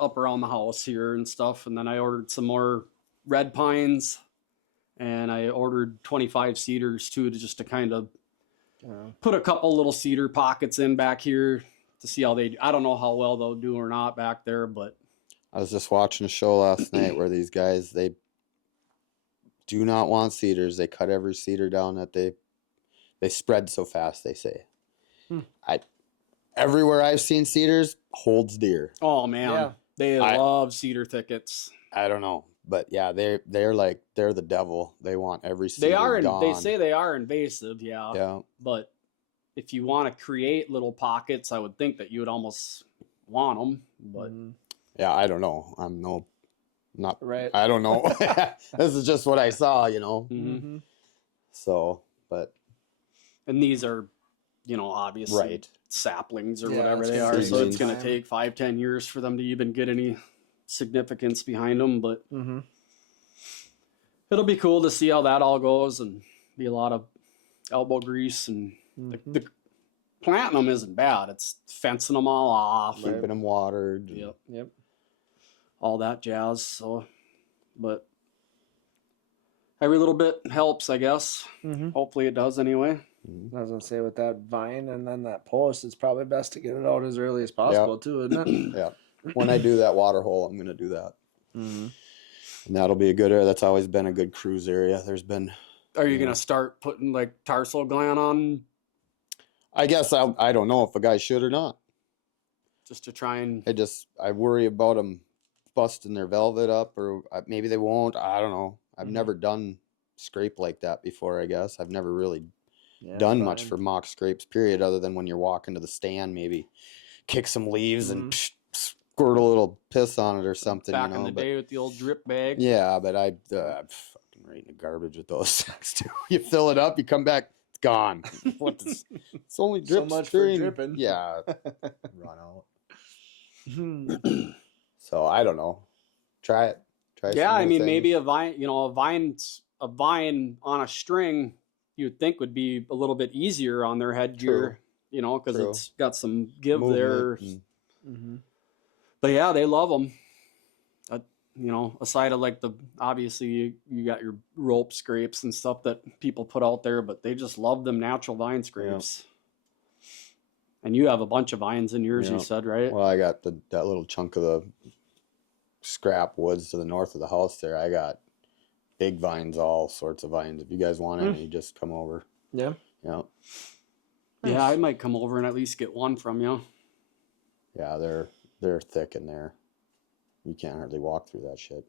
up around the house here and stuff. And then I ordered some more red pines, and I ordered 25 cedars too, to kind of put a couple little cedar pockets in back here to see how they do. I don't know how well they'll do or not back there, but I was just watching a show last night where these guys, they do not want cedars. They cut every cedar down that they spread so fast, they say. everywhere I've seen cedars holds deer. Oh man, Yeah. they love cedar thickets. I don't know, but yeah, they're the devil. They want every cedar They are. gone. They say they are invasive. Yeah. Yeah. But if you want to create little pockets, I would think that you would almost want them. But yeah, I don't know. Not right. I don't know. This is just what I saw, you know. Mm-hmm. So, but and these are, obviously right. saplings or Yeah, whatever it's they gonna are. take So it's some going to time. take 5-10 years for them to even get any significance behind them. But it'll be cool to see how that all goes, and be a lot of elbow grease, and the planting them isn't bad. It's fencing them all off, keeping them watered. Yep. All that jazz. So, but every little bit helps, I guess. Hopefully it does anyway. I was gonna say with that vine and then that post, it's probably best to get it out as early as possible too, isn't it? Yeah. When I do that water hole, I'm gonna do that. And that'll be a good area. That's always been a good cruise area. There's been. Are you gonna start putting like tarsal gland on? I guess I don't know if a guy should or not. Just to try and. I worry about them busting their velvet up, or maybe they won't. I don't know. I've never done scrape like that before. I guess I've never really done much for mock scrapes. Period. Other than when you're walking to the stand, maybe kick some leaves and squirt a little piss on it or something. Back in the day with the old drip bag. Yeah, but I'm fucking right in the garbage with those things too. You fill it up, you come back, it's gone. It's only drip. So much for dripping. Yeah, run out. So I don't know. Try it. Yeah, I mean, maybe a vine. A vine on a string, you'd think would be a little bit easier on their headgear. Because it's got some give there. But yeah, they love them. Aside of like obviously you got your rope scrapes and stuff that people put out there, but they just love them natural vine scrapes. And you have a bunch of vines in yours, you said, right? Well, I got that little chunk of the scrap woods to the north of the house there. I got big vines, all sorts of vines. If you guys want any, you just come over. Yeah. Yeah. Nice. Yeah, I might come over and at least get one from you. Yeah, they're thick in there. You can't hardly walk through that shit.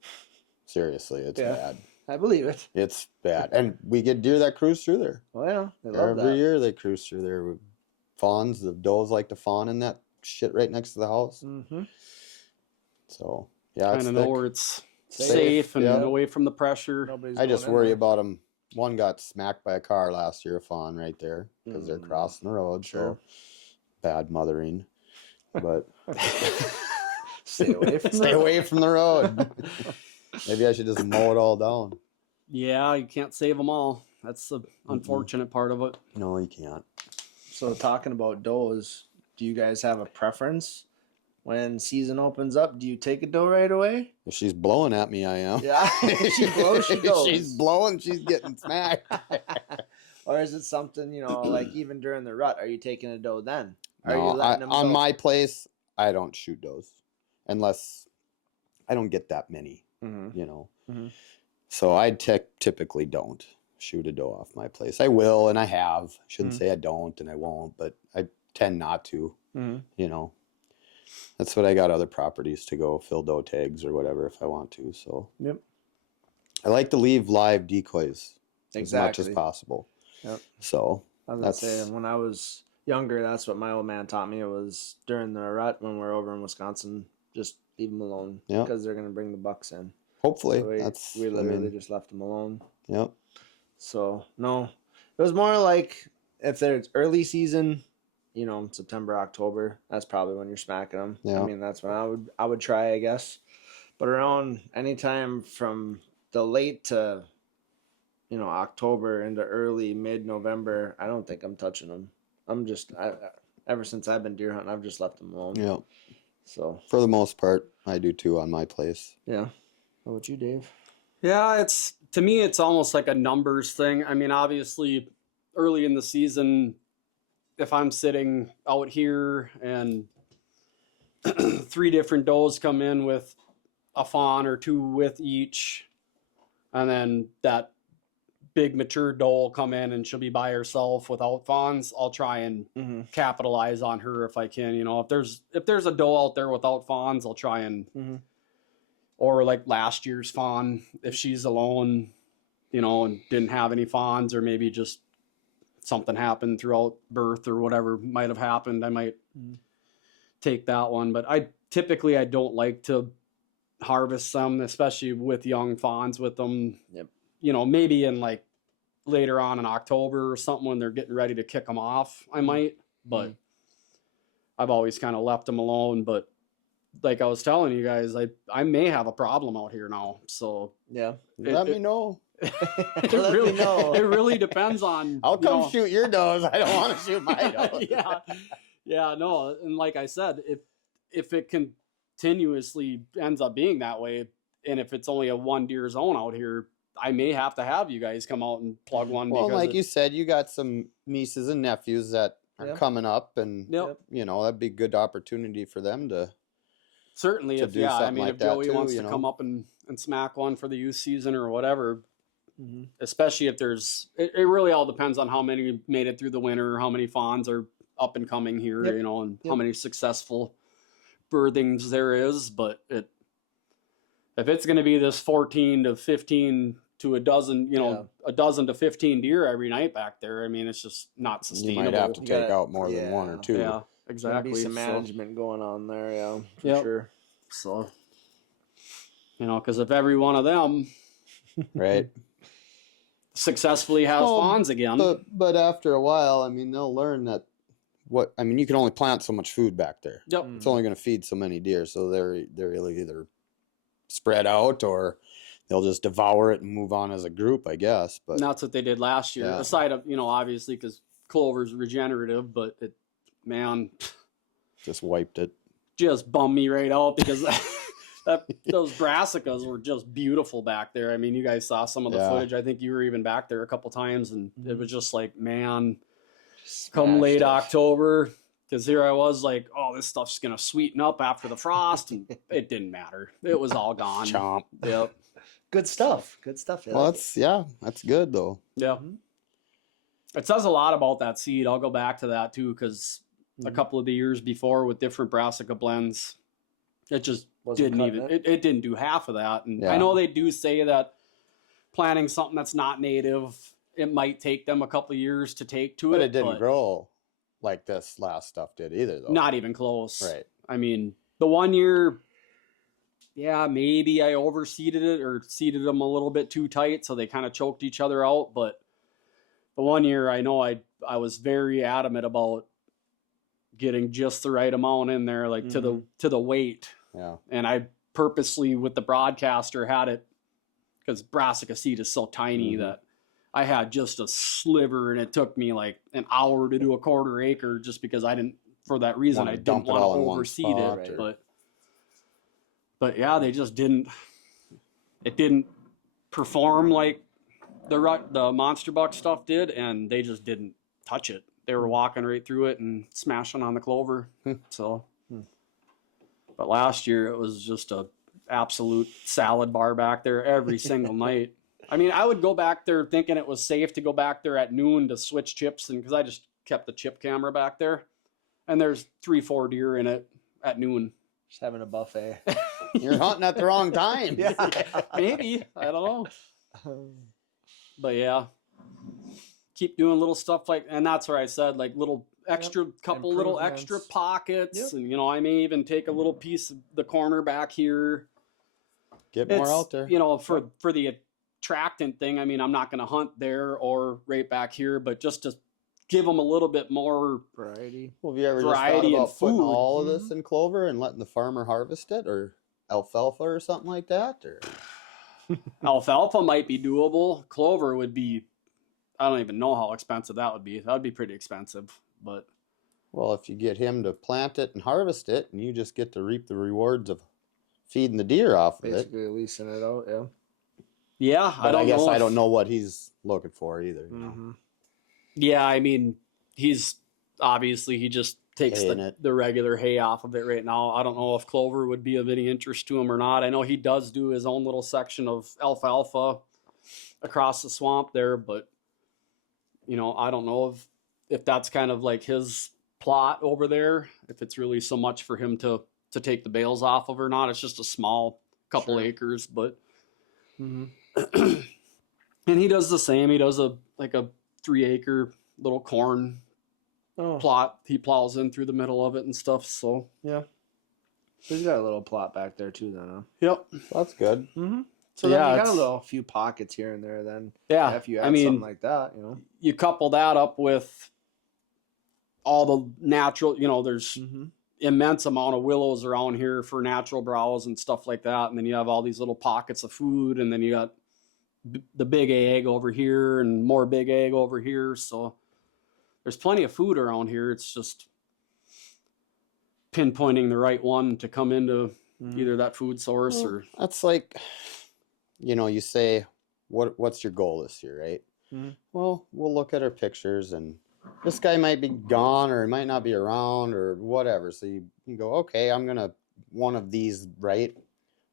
Seriously, it's bad. I believe it. It's bad. And we get deer that cruise through there. Oh, yeah. They love that. Every year they cruise through there with fawns. The does like to fawn in that shit right next to the house. So, yeah, it's kind of know where it's safe and away from the pressure. Nobody's I just going in worry there. about them. One got smacked by a car last year, a fawn right there, because they're crossing the road. Sure. So, bad mothering. But Stay away from the road. Maybe I should just mow it all down. Yeah, you can't save them all. That's the unfortunate part of it. No, you can't. So talking about does, do you guys have a preference when season opens up? Do you take a doe right away? If she's blowing at me, I am. Yeah, she blows, she goes. If she's blowing, she's getting smacked. Or is it something, like even during the rut, are you taking a doe then? Are No, you letting them on go? my place, I don't shoot does unless I don't get that many, So I typically don't shoot a doe off my place. I will, and I have. I shouldn't say I don't and I won't, but I tend not to, That's what I got other properties to go fill doe tags or whatever if I want to. So I like to leave live decoys as much as possible. Yep. So I was gonna say, when I was younger, that's what my old man taught me. It was during the rut when we're over in Wisconsin, just leave them alone because they're gonna bring the bucks in. Hopefully, So we literally just left them alone. Yep. So no, it was more like if there's early season, September, October. That's probably when you're smacking them. Yeah. I mean, that's when I would try, I guess. But around anytime from the late to October into early mid-November, I don't think I'm touching them. Ever since I've been deer hunting, I've just left them alone. Yeah. So for the most part, I do too on my place. Yeah. How about you, Dave? Yeah, to me, it's almost like a numbers thing. I mean, obviously, early in the season, if I'm sitting out here and 3 different does come in with a fawn or 2 with each, and then that big mature doe will come in and she'll be by herself without fawns, I'll try and capitalize on her if I can. You know, if there's a doe out there without fawns, I'll try and or like last year's fawn, if she's alone, you know, and didn't have any fawns, or maybe just something happened throughout birth or whatever might have happened, I might take that one. But I don't like to harvest them, especially with young fawns with them. You know, maybe in like later on in October or something when they're getting ready to kick them off, I might, but I've always kind of left them alone. But like I was telling you guys, I may have a problem out here now. So let me know. It really depends on. I'll come shoot your does. I don't want to shoot my does. Yeah, no. And like I said, if it continuously ends up being that way, and if it's only a one deer zone out here, I may have to have you guys come out and plug one. Well, like you said, you got some nieces and nephews that are coming up, and you know, that'd be a good opportunity for them to. Certainly, if Joey wants to come up and smack one for the youth season or whatever, especially if there's, it really all depends on how many made it through the winter, how many fawns are up and coming here, you know, and how many successful birthings there is. But if it's going to be this 14 to 15 to a dozen, you know, a dozen to 15 deer every night back there, I mean, it's just not sustainable. You might have to take out more than one or two. Yeah, exactly. Be some management going on there, for sure. So, you know, because if every one of them successfully has fawns again. But after a while, I mean, they'll learn that you can only plant so much food back there. It's only going to feed so many deer. So they're either spread out or they'll just devour it and move on as a group, I guess. But that's what they did last year. Aside of, you know, obviously because clover's regenerative, but just wiped it. Just bummed me right out because those brassicas were just beautiful back there. I mean, you guys saw some of the footage. I think you were even back there a couple times, and it was just like, man, come late October, because here I was like, oh, this stuff's gonna sweeten up after the frost, and it didn't matter. It was all gone. Chomp. Yep. Good stuff. Well, that's good though. Yeah. It says a lot about that seed. I'll go back to that too, because a couple of the years before with different brassica blends, it just it didn't do half of that. And I know they do say that planting something that's not native, it might take them a couple of years to take to it. But it didn't grow like this last stuff did either, though. Not even close. Right. I mean, the one year, maybe I overseeded it or seeded them a little bit too tight, so they kind of choked each other out. But the one year, I know I was very adamant about getting just the right amount in there, like to the weight. Yeah. And I purposely with the broadcaster had it, because brassica seed is so tiny that I had just a sliver, and it took me like an hour to do a quarter acre just because I didn't, for that reason, I didn't want to overseed it. But yeah, they just didn't, it didn't perform like the Monster Buck stuff did, and they just didn't touch it. They were walking right through it and smashing on the clover. So, but last year it was just a absolute salad bar back there every single night. I mean, I would go back there thinking it was safe to go back there at noon to switch chips, and because I just kept the chip camera back there, and there's 3-4 deer in it at noon. Just having a buffet. You're hunting at the wrong time. Maybe, I don't know. But yeah. Keep doing little stuff and that's where I said like little extra couple little extra pockets, and you know, I may even take a little piece of the corner back here. Get more out there. You know, for the attractant thing, I mean, I'm not going to hunt there or right back here, but just to give them a little bit more variety. Well, have you ever just thought about putting all of this in clover and letting the farmer harvest it, or alfalfa or something like that? Or alfalfa might be doable. Clover would be, I don't even know how expensive that would be. That would be pretty expensive, but. Well, if you get him to plant it and harvest it, and you just get to reap the rewards of feeding the deer off of it. Basically leasing it out, yeah. Yeah, but I guess I don't know what he's looking for either. You know? Yeah, I mean, he just takes the regular hay off of it right now. I don't know if clover would be of any interest to him or not. I know he does do his own little section of alfalfa across the swamp there, but I don't know if that's kind of like his plot over there, if it's really so much for him to take the bales off of or not. It's just a small couple acres, but and he does the same. He does a 3-acre little corn plot. He plows in through the middle of it and stuff. So yeah, he's got a little plot back there too, then. Huh? Yep, that's good. So then you got a few pockets here and there. Then if you add something like that, you couple that up with all the natural. There's immense amount of willows around here for natural browse and stuff like that, and then you have all these little pockets of food, and then you got the big egg over here and more big egg over here. So there's plenty of food around here. It's just pinpointing the right one to come into either that food source or that's like, you say, what's your goal this year, right? Well, we'll look at our pictures, and this guy might be gone or he might not be around or whatever. So you go, okay, I'm going to one of these, right?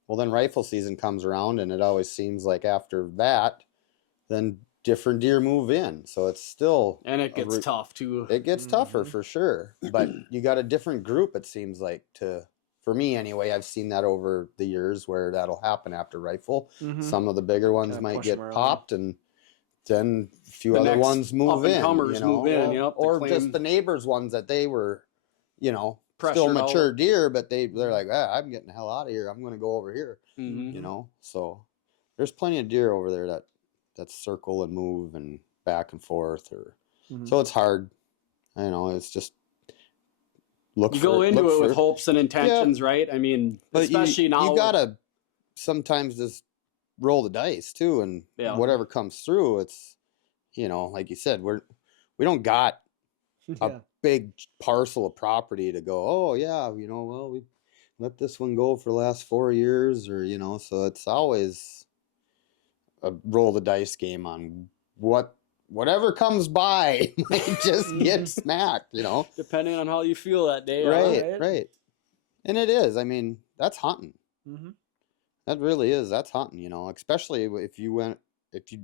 Well, then rifle season comes around, and it always seems like after that, then different deer move in. So it's still... And it gets tough, too. It gets tougher, for sure. But you got a different group, it seems like, for me anyway. I've seen that over the years where that'll happen after rifle. Some of the bigger ones might get popped, and then a few other ones move in. Move in, yep, or just the neighbors' ones that they were, still mature deer, but they're like, I'm getting the hell out of here. I'm going to go over here. So there's plenty of deer over there that circle and move and back and forth. So it's hard. It's just you go into it with hopes and intentions, right? I mean, but especially now. You got to sometimes just roll the dice too, and whatever comes through, it's, like you said, we don't got a big parcel of property to go, well, we let this one go for the last 4 years, or so it's always a roll the dice game on whatever comes by might just get smacked, depending on how you feel that day. Right. And it is, I mean, that's hunting. That really is, that's hunting, especially if you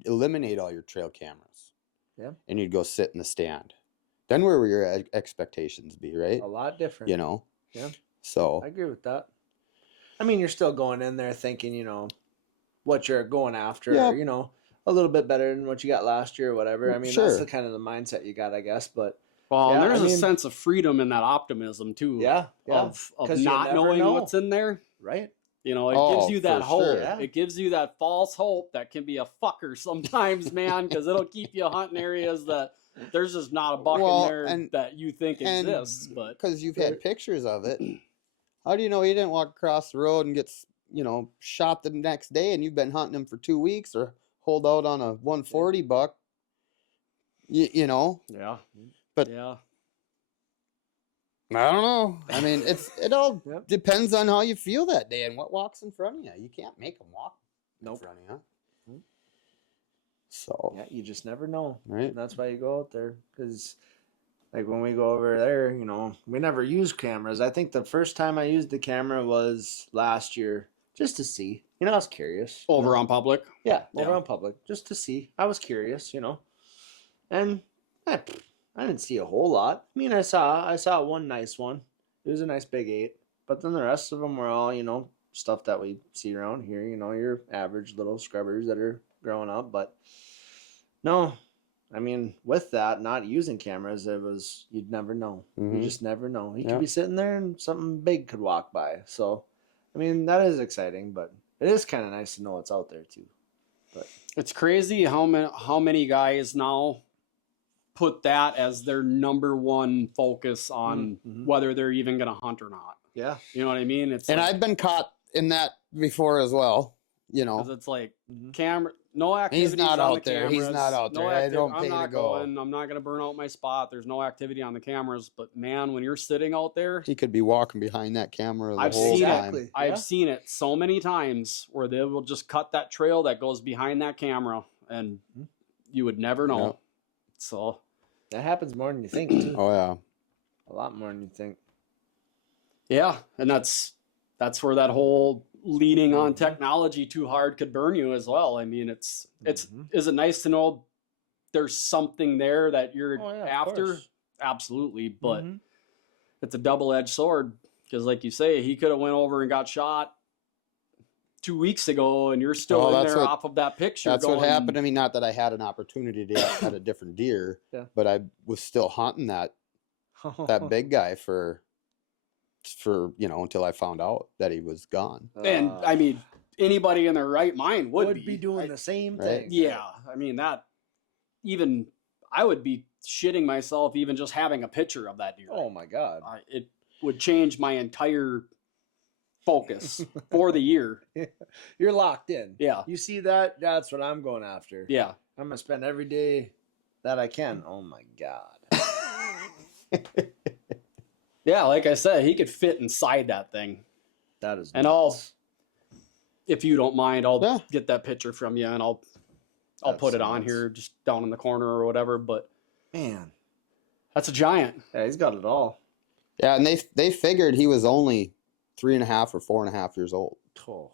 eliminate all your trail cameras and you'd go sit in the stand. Then where would your expectations be, right? A lot different. Yeah. So I agree with that. I mean, you're still going in there thinking, what you're going after, a little bit better than what you got last year or whatever. I mean, that's the kind of the mindset you got, I guess. But there's a sense of freedom in that optimism too. Yeah. Of not knowing what's in there. Right. It gives you that hope. Sure. It gives you that false hope that can be a fucker sometimes, man, because it'll keep you hunting areas that there's just not a buck in there that you think exists. But because you've had pictures of it, how do you know he didn't walk across the road and get shot the next day, and you've been hunting him for 2 weeks, or hold out on a 140 buck? Yeah. But I don't know. I mean, it all depends on how you feel that day and what walks in front of you. You can't make them walk in front of you. So you just never know, right? And that's why you go out there, because like when we go over there, we never use cameras. I think the first time I used the camera was last year, just to see. I was curious. Over on public? Yeah, over on public, just to see. I was curious, and I didn't see a whole lot. I mean, I saw one nice one. It was a nice big 8, but then the rest of them were all, stuff that we see around here. Your average little scrubbers that are growing up. But no, I mean, with that, not using cameras, you'd never know. You just never know. You could be sitting there and something big could walk by. So, I mean, that is exciting, but it is kind of nice to know it's out there too. But it's crazy how many guys now put that as their number one focus on whether they're even going to hunt or not. Yeah. You know what I mean? I've been caught in that before as well, because it's like camera, no activity. He's not out there. He's not out there. I don't pay to go. I'm not going to burn out my spot. There's no activity on the cameras. But man, when you're sitting out there, he could be walking behind that camera the whole time. I've seen it so many times where they will just cut that trail that goes behind that camera, and you would never know. Yep. So that happens more than you think too. Oh yeah, a lot more than you think. Yeah, and that's where that whole leaning on technology too hard could burn you as well. I mean, is it nice to know there's something there that you're after? Absolutely, but it's a double-edged sword because, like you say, he could have went over and got shot 2 weeks ago, and you're still in there off of that picture. That's what happened to me. Not that I had an opportunity to at a different deer, but I was still hunting that big guy for until I found out that he was gone. And I mean, anybody in their right mind would be doing the same thing. Yeah, I mean that. Even I would be shitting myself even just having a picture of that deer. Oh my God! It would change my entire focus for the year. You're locked in. Yeah. You see that? That's what I'm going after. Yeah. I'm gonna spend every day that I can. Oh my God. Yeah, like I said, he could fit inside that thing. That is. And nuts. if you don't mind, I'll get that picture from you, and I'll put it on here, just down in the corner or whatever. But man, that's a giant. Yeah, he's got it all. Yeah, and they figured he was only 3.5 or 4.5 years old. Oh.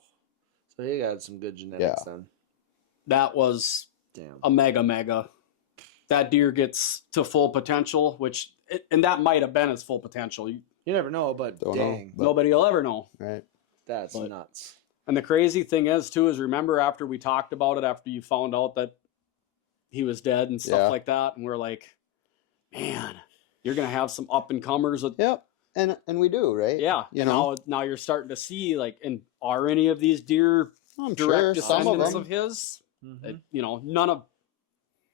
So he got some good genetics then. That was a mega. That deer gets to full potential, and that might have been his full potential. You never know, but nobody will ever know. Right. That's nuts. And the crazy thing is, too, remember after we talked about it, after you found out that he was dead and stuff like that, and we're like, man, you're going to have some up-and-comers. Yep, and we do, right? Yeah. Now you're starting to see, like, and are any of these deer direct descendants of his? None of,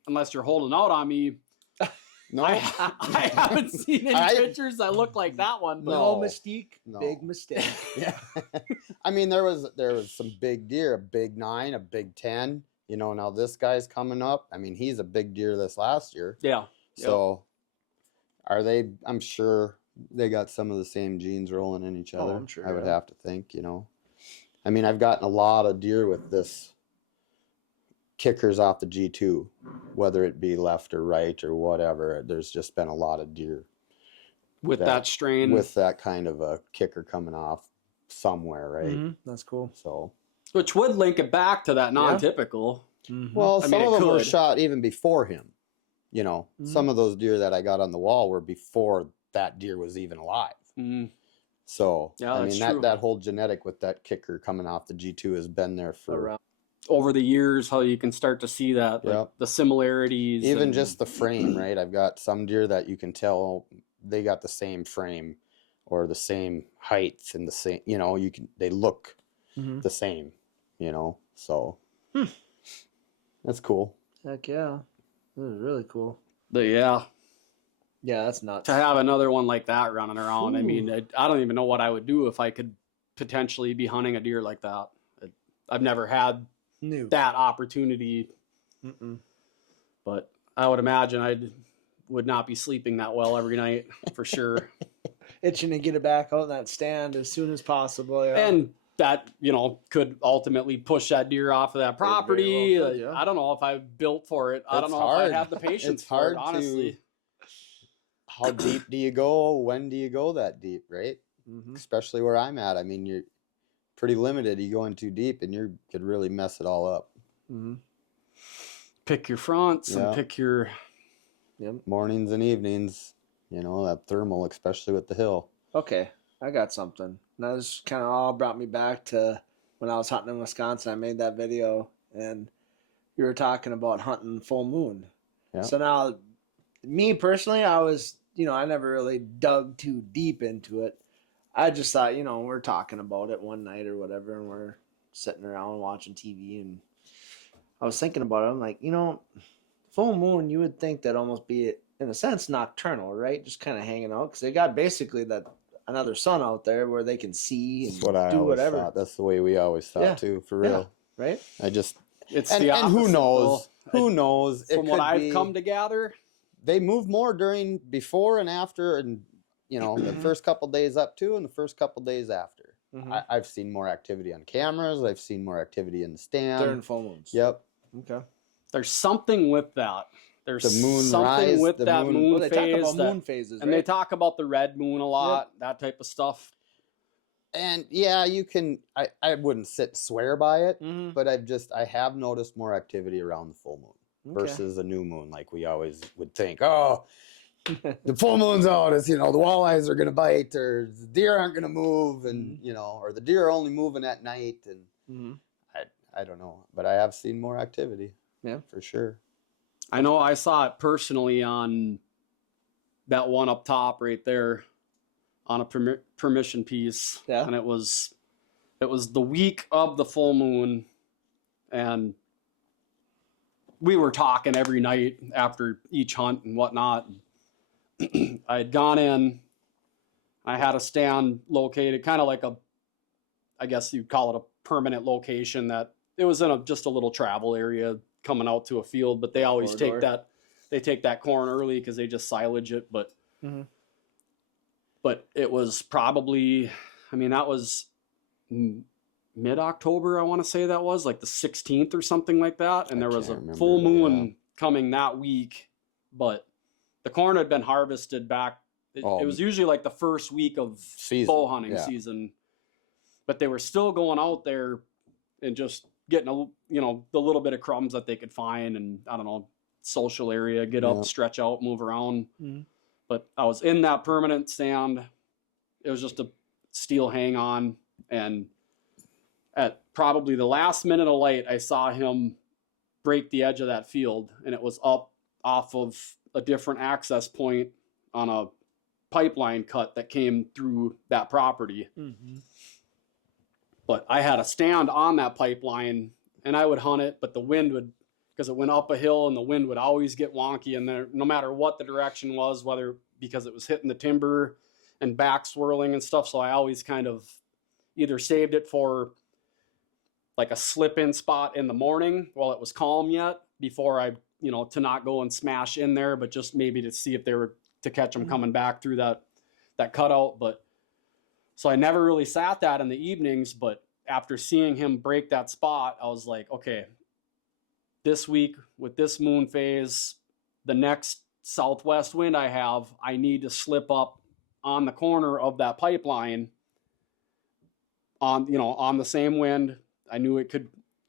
unless you're holding out on me. No, I haven't seen any pictures that look like that one. But no mystique, big mistake. Yeah, I mean there was some big deer, a big 9, a big 10. Now this guy's coming up. I mean he's a big deer this last year. Yeah. So are they? I'm sure they got some of the same genes rolling in each other. I'm sure. I would have to think. I mean I've gotten a lot of deer with this. Kickers off the G2, whether it be left or right or whatever. There's just been a lot of deer with that strain, with that kind of a kicker coming off somewhere, right? That's cool. So, which would link it back to that non-typical. Well, some of them were shot even before him. Some of those deer that I got on the wall were before that deer was even alive. So, I mean that whole genetic with that kicker coming off the G2 has been there for. Over the years, how you can start to see that, the similarities. Even just the frame, right? I've got some deer that you can tell they got the same frame or the same height and the same, they look the same, so that's cool. Heck yeah. That was really cool. But yeah, that's nuts. To have another one like that running around, I mean, I don't even know what I would do if I could potentially be hunting a deer like that. I've never had that opportunity, but I would imagine I would not be sleeping that well every night for sure. Itching to get it back out in that stand as soon as possible. Yeah. And that, could ultimately push that deer off of that property. Well could, I don't know if I'm built for it. I don't know if I have the patience for it, honestly. How deep do you go? When do you go that deep, right? Especially where I'm at. I mean, you're pretty limited. You go in too deep and you could really mess it all up. Pick your fronts and pick your mornings and evenings, that thermal, especially with the hill. Okay, I got something. Now this kind of all brought me back to when I was hunting in Wisconsin. I made that video and you were talking about hunting full moon. So now me personally, I was, I never really dug too deep into it. I just thought, we're talking about it one night or whatever, and we're sitting around watching TV, and I was thinking about it. I'm like, full moon, you would think that'd almost be, in a sense, nocturnal, right? Just kind of hanging out, because they got basically another sun out there where they can see and do whatever. Thought. That's the way we always thought too, for real. Right? It's and who knows? Who knows? From what I've come to gather, they move more before and after, and the first couple days up to, and the first couple days after. I've seen more activity on cameras. I've seen more activity in the stand. During full moons. Yep. Okay. There's something with that. There's the moon something rise, with that moon they phase. Talk about moon phases, and they talk about the red moon a lot, that type of stuff. And yeah, you can. I wouldn't sit and swear by it, Mm-hmm. but I have noticed more activity around the full moon versus a new moon. Like we always would think, oh, the full moon's out. It's the walleyes are gonna bite, or the deer aren't gonna move, and or the deer are only moving at night. And I don't know, but I have seen more activity. Yeah, for sure. I know I saw it personally on that one up top right there on a permission piece. Yeah. And it was the week of the full moon, and we were talking every night after each hunt and whatnot. I had gone in, I had a stand located kind of like I guess you'd call it a permanent location, that it was in just a little travel area coming out to a field, but they always take that corn early because they just silage it. But but it was probably, that was mid-October, I want to say that was, like the 16th or something like that. And there was a full moon coming that week, but the corn had been harvested back. It was usually like the first week of bow hunting season, but they were still going out there and just getting the little bit of crumbs that they could find, and I don't know, social area, get up, stretch out, move around. But I was in that permanent stand. It was just a steel hang on, and at probably the last minute of light, I saw him break the edge of that field, and it was up off of a different access point on a pipeline cut that came through that property. But I had a stand on that pipeline, and I would hunt it, but the wind would, because it went up a hill, and the wind would always get wonky in there, no matter what the direction was, whether because it was hitting the timber and back swirling and stuff. So I always kind of either saved it for like a slip-in spot in the morning while it was calm yet, before I, to not go and smash in there, but just maybe to see if they were to catch them coming back through that cutout. But so I never really sat that in the evenings, but after seeing him break that spot, I was like, okay, this week with this moon phase, the next southwest wind I need to slip up on the corner of that pipeline on the same wind. I knew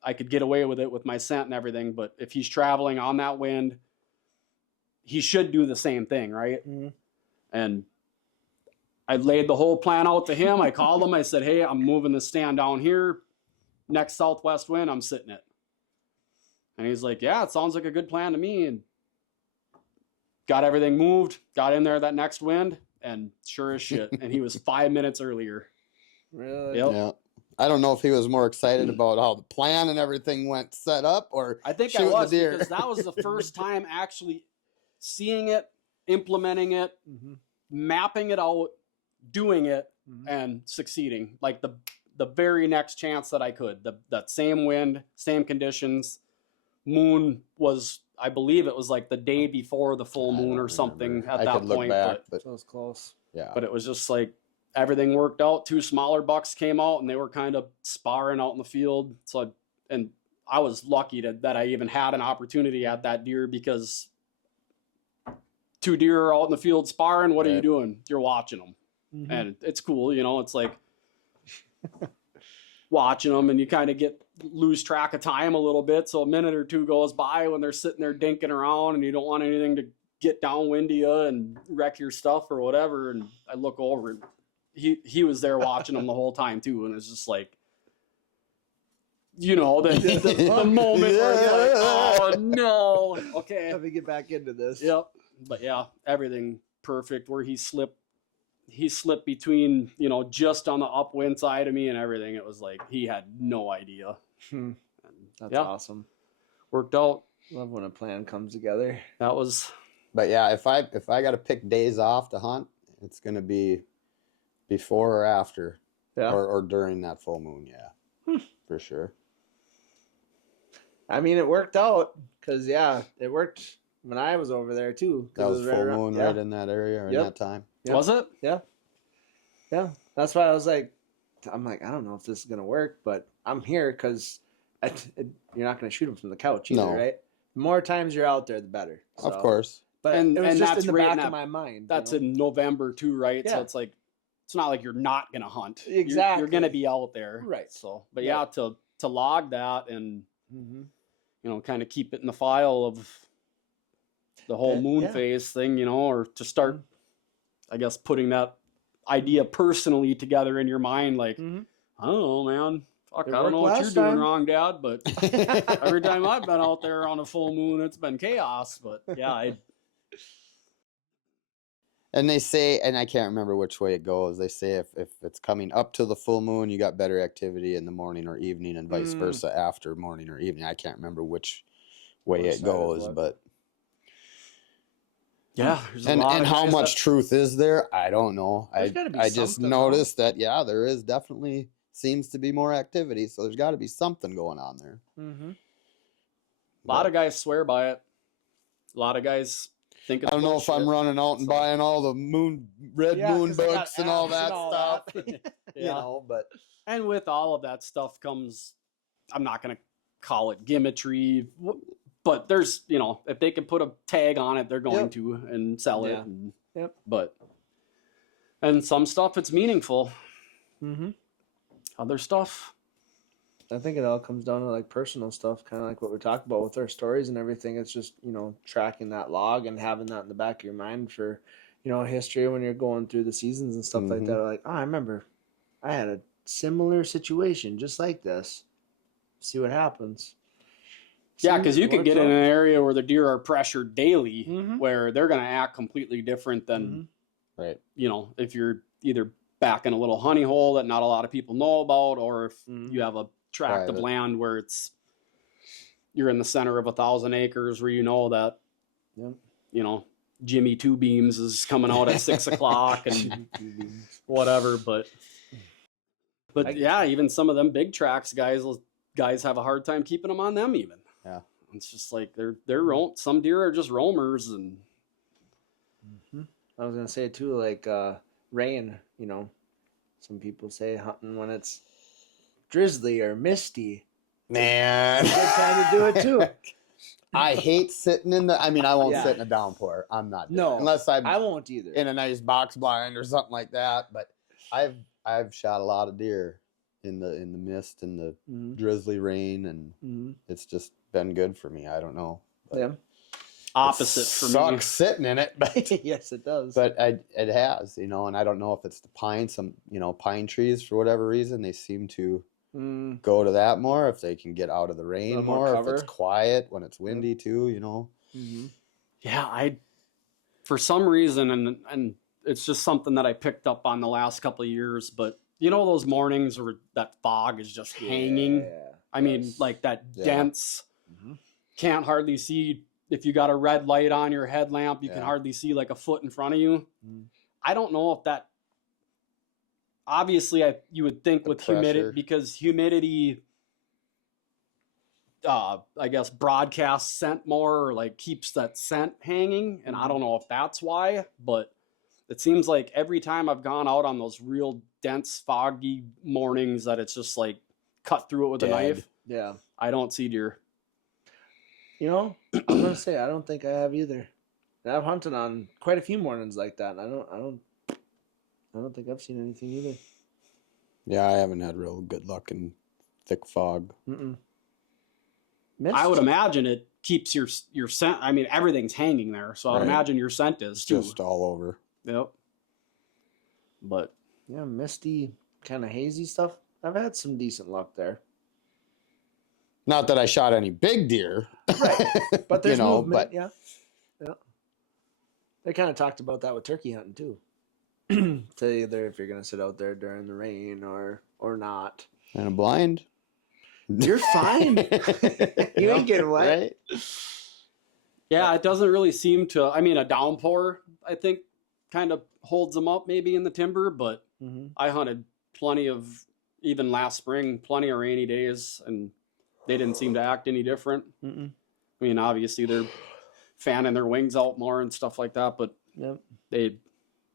I could get away with it with my scent and everything, but if he's traveling on that wind, he should do the same thing, right? And I laid the whole plan out to him. I called him. I said, hey, I'm moving the stand down here. Next southwest wind, I'm sitting it. And he's like, yeah, it sounds like a good plan to me. And got everything moved, got in there that next wind, and sure as shit. And he was 5 minutes earlier. Really? Yep. Yeah. I don't know if he was more excited about how the plan and everything went set up, or I think I was, because that was the first time actually seeing it, implementing it, mapping it out, doing it, and succeeding. Like the very next chance that I could. That same wind, same conditions. Moon was, I believe it was like the day before the full moon or something at that point. But so it was close. Yeah. But it was just like everything worked out. 2 smaller bucks came out, and they were kind of sparring out in the field. So I was lucky that I even had an opportunity at that deer, because 2 deer are out in the field sparring. What are you doing? You're watching them. And it's cool. It's like watching them, and you kind of lose track of time a little bit. So a minute or 2 goes by when they're sitting there dinking around, and you don't want anything to get downwind to you and wreck your stuff or whatever. And I look over, and he was there watching them the whole time too. And it's just like, the moment where you're like, oh no, okay, Let me get back into this. Yep. But yeah, everything perfect. Where he slipped between, just on the upwind side of me and everything. It was like he had no idea. That's awesome. Worked out. Love when a plan comes together. That was. But yeah, if I got to pick days off to hunt, it's going to be before or after, or during that full moon. Yeah, for sure. I mean, it worked out because it worked when I was over there too. That was right full moon right in that area or in that time. Yep. Was it? Yeah. That's why I was like, I'm like, I don't know if this is gonna work, but I'm here because you're not gonna shoot them from the couch either, right? The more times you're out there, the better. So. Of course. But and it was just that's in the right back of my mind. That's in November too, right? Yeah. So it's like it's not like you're not gonna hunt. Exactly. You're gonna be out there. Right. So, but yeah, to log that and Mm-hmm. you know, kind of keep it in the file of the whole moon phase thing, you know, or to start, I guess, putting that idea personally together in your mind, like, I don't know, man. Fuck, I don't know what you're doing wrong, Dad, but every time I've been out there on a full moon, it's been chaos. But yeah, and they say, and I can't remember which way it goes. They say if it's coming up to the full moon, you got better activity in the morning or evening, and vice versa after morning or evening. I can't remember which way it goes, but yeah. And how much truth is there? I don't know. I just noticed that there is definitely seems to be more activity, so there's got to be something going on there. A lot of guys swear by it. A lot of guys think it's I don't know if I'm running out and buying all the red moon books and all that stuff. You know, but and with all of that stuff comes, I'm not going to call it gimmetry, but there's, you know, if they can put a tag on it, they're going to and sell it. And, but and some stuff it's meaningful. Other stuff, I think it all comes down to like personal stuff, kind of like what we talked about with our stories and everything. It's just, you know, tracking that log and having that in the back of your mind for, you know, history when you're going through the seasons and stuff like that. Like, oh, I remember I had a similar situation just like this. See what happens. Yeah, because you could get in an area where the deer are pressured daily, where they're going to act completely different than, right? You know, if you're either back in a little honey hole that not a lot of people know about, or if you have a tract of land where you're in the center of 1,000 acres where you know that, you know, Jimmy Two Beams is coming out at 6 o'clock and whatever. But yeah, even some of them big tracks, guys have a hard time keeping them on them even. Yeah. It's just like they're some deer are just roamers. And I was going to say too, like, rain, you know, some people say hunting when it's drizzly or misty. Man, it's a good time to do it too. I hate sitting in I won't sit in a downpour. I'm not doing it. Unless I won't either. In a nice box blind or something like that. But I've shot a lot of deer in the mist and the drizzly rain, and it's just been good for me. I don't know. Opposite for me. Sucks sitting in it, but yes, it does. But it has, you know, and I don't know if it's the pine trees for whatever reason they seem to go to that more. If they can get out of the rain more, if it's quiet when it's windy too, you know. Yeah, for some reason, and it's just something that I picked up on the last couple of years. But you know, those mornings where that fog is just hanging. I mean, like that dense. Can't hardly see. If you got a red light on your headlamp, you can hardly see like a foot in front of you. I don't know if that. Obviously, you would think with humidity, because humidity, I guess, broadcasts scent more, or like keeps that scent hanging. And I don't know if that's why, but it seems like every time I've gone out on those real dense, foggy mornings that it's just like cut through it with a knife. Yeah. I don't see deer. You know, I'm gonna say I don't think I have either. And I've hunted on quite a few mornings like that, and I don't think I've seen anything either. Yeah, I haven't had real good luck in thick fog. I would imagine it keeps your scent. I mean, everything's hanging there, so I would imagine your scent is too. Just all over. Yep. But yeah, misty, kind of hazy stuff. I've had some decent luck there. Not that I shot any big deer, right? But there's movement. But yeah. They kind of talked about that with turkey hunting too. To either if you're gonna sit out there during the rain or not. And a blind. You're fine. You ain't getting wet. Right? Yeah, it doesn't really seem to. I mean, a downpour, I think, kind of holds them up maybe in the timber. But I hunted plenty of, even last spring, plenty of rainy days, and they didn't seem to act any different. I mean, obviously they're fanning their wings out more and stuff like that, but they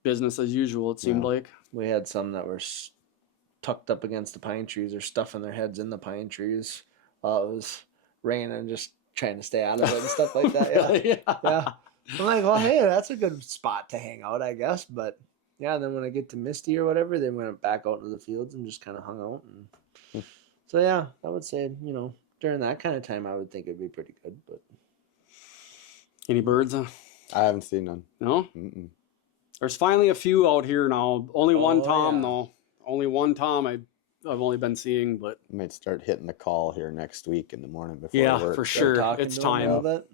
business as usual. It seemed like we had some that were tucked up against the pine trees or stuffing their heads in the pine trees while it was raining and just trying to stay out of it and stuff like that. Yeah. I'm like, well, hey, that's a good spot to hang out, I guess. But Yeah, and then when I get to Misty or whatever, then went back out into the fields and just kind of hung out. And so yeah, I would say, you know, during that kind of time, I would think it'd be pretty good. But Any birds? I haven't seen none. No. Mm-mm. There's finally a few out here now. Only one tom yeah. though. Only one tom I've only been seeing, but I might start hitting the call here next week in the morning before yeah, work. for start sure, talking it's to 'em a time. little bit.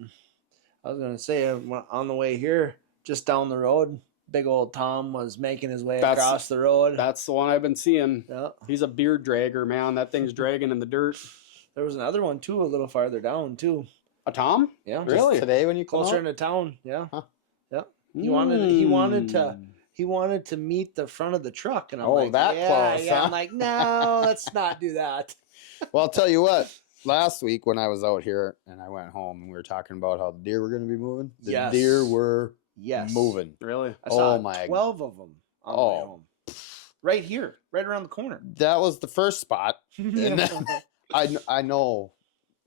I was gonna say on the way here, just down the road, big old Tom was making his way across the road. That's the one I've been seeing. Yeah. He's a beard dragger, man. That thing's dragging in the dirt. There was another one too, a little farther down too. A tom? Yeah, Just Really? today when you come closer out? into town. Yeah, Huh. yeah. He wanted to meet the front of the truck, and I'm Oh, like, that yeah, close, yeah. huh? I'm like, no, let's not do that. Well, I'll tell you what. Last week when I was out here and I went home and we were talking about how the deer were going to be moving, the Yes. deer were Yes, moving. Really? I saw Oh, my- 12 of them on the way Oh. home. Right here, right around the corner. That was the first spot. And I know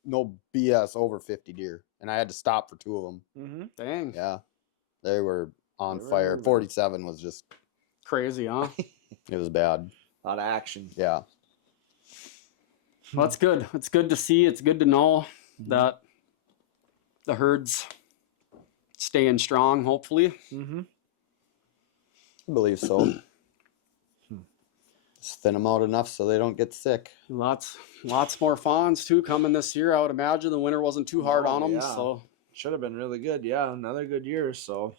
no BS over 50 deer, and I had to stop for 2 of them. Mm-hmm. Dang. Yeah, they were on They were fire. moving. 47 was just, Crazy, huh? it was bad. A lot of action. Yeah. Well, that's good. It's good to see. It's good to know that the herd's staying strong, hopefully. Mm-hmm. I believe so. Just thin them out enough so they don't get sick. Lots more fawns too coming this year. I would imagine the winter wasn't too hard Oh, on them, yeah. so Should have been really good. Yeah, another good year. So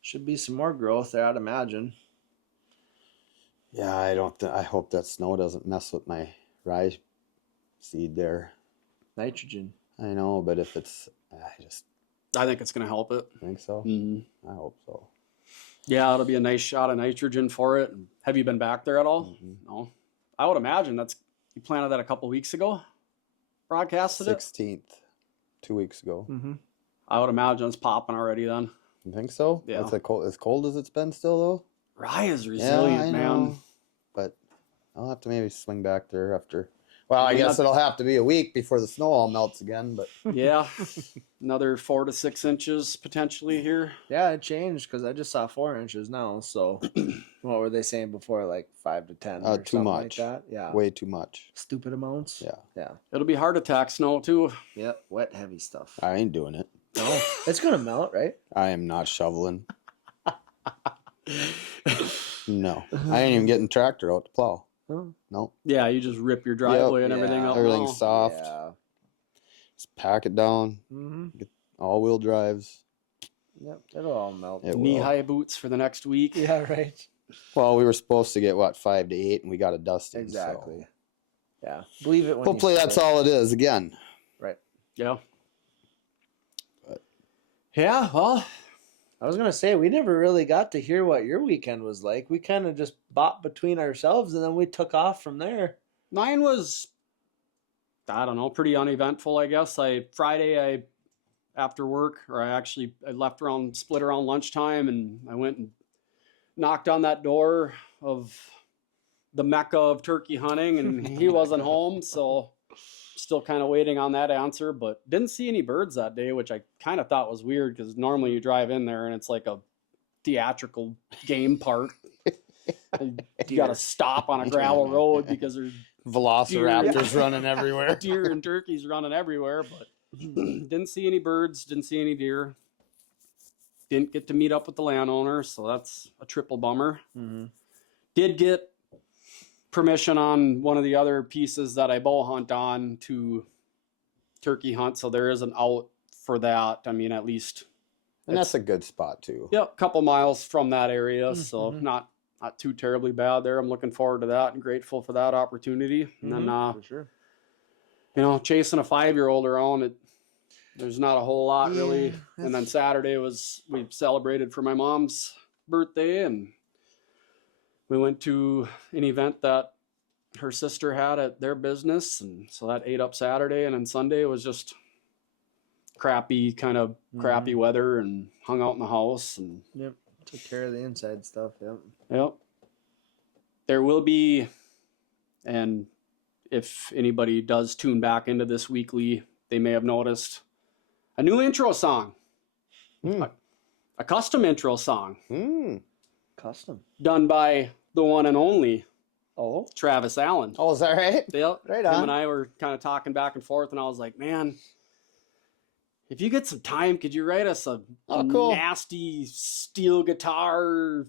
should be some more growth there, I'd imagine. Yeah, I hope that snow doesn't mess with my rye seed there. Nitrogen. I know, but if it's, I just I think it's going to help it. think so. Mm-hmm. I hope so. Yeah, it'll be a nice shot of nitrogen for it. Have you been back there at all? Mhm. No. I would imagine you planted that a couple weeks ago. Broadcasted it. 16th, 2 weeks ago. Mm-hmm. I would imagine it's popping already then. You think so? Yeah. It's as cold as it's been still though. Rye is I resilient, man. know, but I'll have to maybe swing back there after. Well, I mean, guess it'll have to be a week before the snow all melts again. But Yeah, another 4 to 6 inches potentially here. Yeah, it changed because I just saw 4 inches now. So what were they saying before? Like 5 to 10 or too something much. like that? Yeah. way too much. Stupid amounts. Yeah, Yeah. It'll be heart attack snow too. Yep. Wet, heavy stuff. I ain't doing it. No, it's going to melt, right? I am not shoveling. No, I ain't even getting tractor out to plow. Huh? No, Yeah, you just rip your driveway and Yeah, everything out. everything's now. soft. Yeah. Just pack it down. Mm-hmm. All-wheel drives. Yep. It'll all melt. It will. Knee-high boots for the next week. Yeah, right. Well, we were supposed to get 5 to 8, and we got a dusting. Exactly. So. Yeah. Believe it when Hopefully you that's see it. all it is. Again, Right. Yeah. But- Yeah, well, I was going to say, we never really got to hear what your weekend was like. We kind of just bought between ourselves and then we took off from there. mine was, I don't know, pretty uneventful, I guess. Friday, after work, or I left split around lunchtime, and I went and knocked on that door of the Mecca of turkey hunting, and he wasn't home, so still kind of waiting on that answer, but didn't see any birds that day, which I kind of thought was weird because normally you drive in there and it's like a theatrical game park. You got to stop on a gravel road because there's velociraptors running everywhere. deer and turkeys running everywhere, but didn't see any birds, didn't see any deer. Didn't get to meet up with the landowner, so that's a triple bummer. Mm-hmm. Did get permission on one of the other pieces that I bow hunt on to turkey hunt, so there is an out for that. I mean, at least, And that's a good spot too. a couple miles from that area, so Mhm. not too terribly bad there. I'm looking forward to that and grateful for that opportunity. And then, For sure. chasing a 5-year-old around, there's not a whole lot really. Yeah, And then Saturday we celebrated for my mom's birthday, and we went to an event that her sister had at their business, and so that ate up Saturday. And then Sunday was just crappy weather, and hung out in the house. And Yep. Took care of the inside stuff. Yep. yep, there will be, and if anybody does tune back into this weekly, they may have noticed a new intro song, Mm. a custom intro song. Mm. custom? Done by the one and only Oh, Travis Allen. Oh, is that right? Yep. right Him on. and I were kind of talking back and forth, and I was like, man, if you get some time, could you write us a Cool. nasty steel guitar,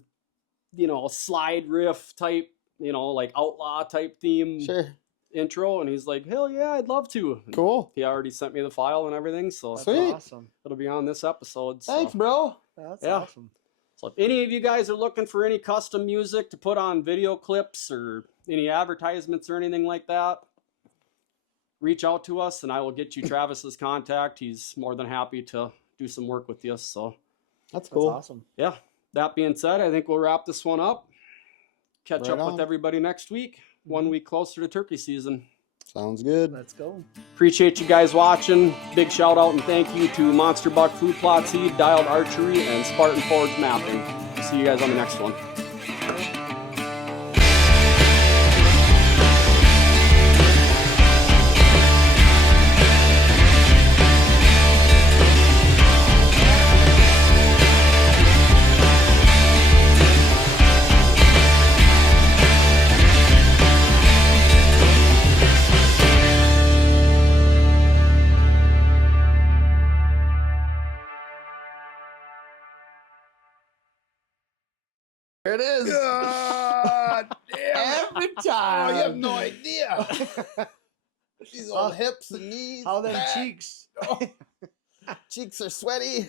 you know, slide riff type, you know, like outlaw type theme Sure. intro? And he's like, hell yeah, I'd love to. And Cool. he already sent me the file and everything, so That's Sweet. awesome. it'll be on this episode. So. Thanks, bro. That's Yeah. awesome. So if any of you guys are looking for any custom music to put on video clips or any advertisements or anything like that, reach out to us and I will get you Travis's contact. He's more than happy to do some work with you. So That's cool. That's awesome. yeah, that being said, I think we'll wrap this one up. Catch Right up with on. everybody next week, 1 week closer to turkey season. Sounds good. Let's go. Appreciate you guys watching. Big shout out and thank you to Monster Buck Food Plot Seed, Dialed Archery, and Spartan Forge Mapping. See you guys on the next one. There it is. God damn. Every time. Oh, you have no idea. These old hips and knees. How them back. cheeks. Cheeks are sweaty.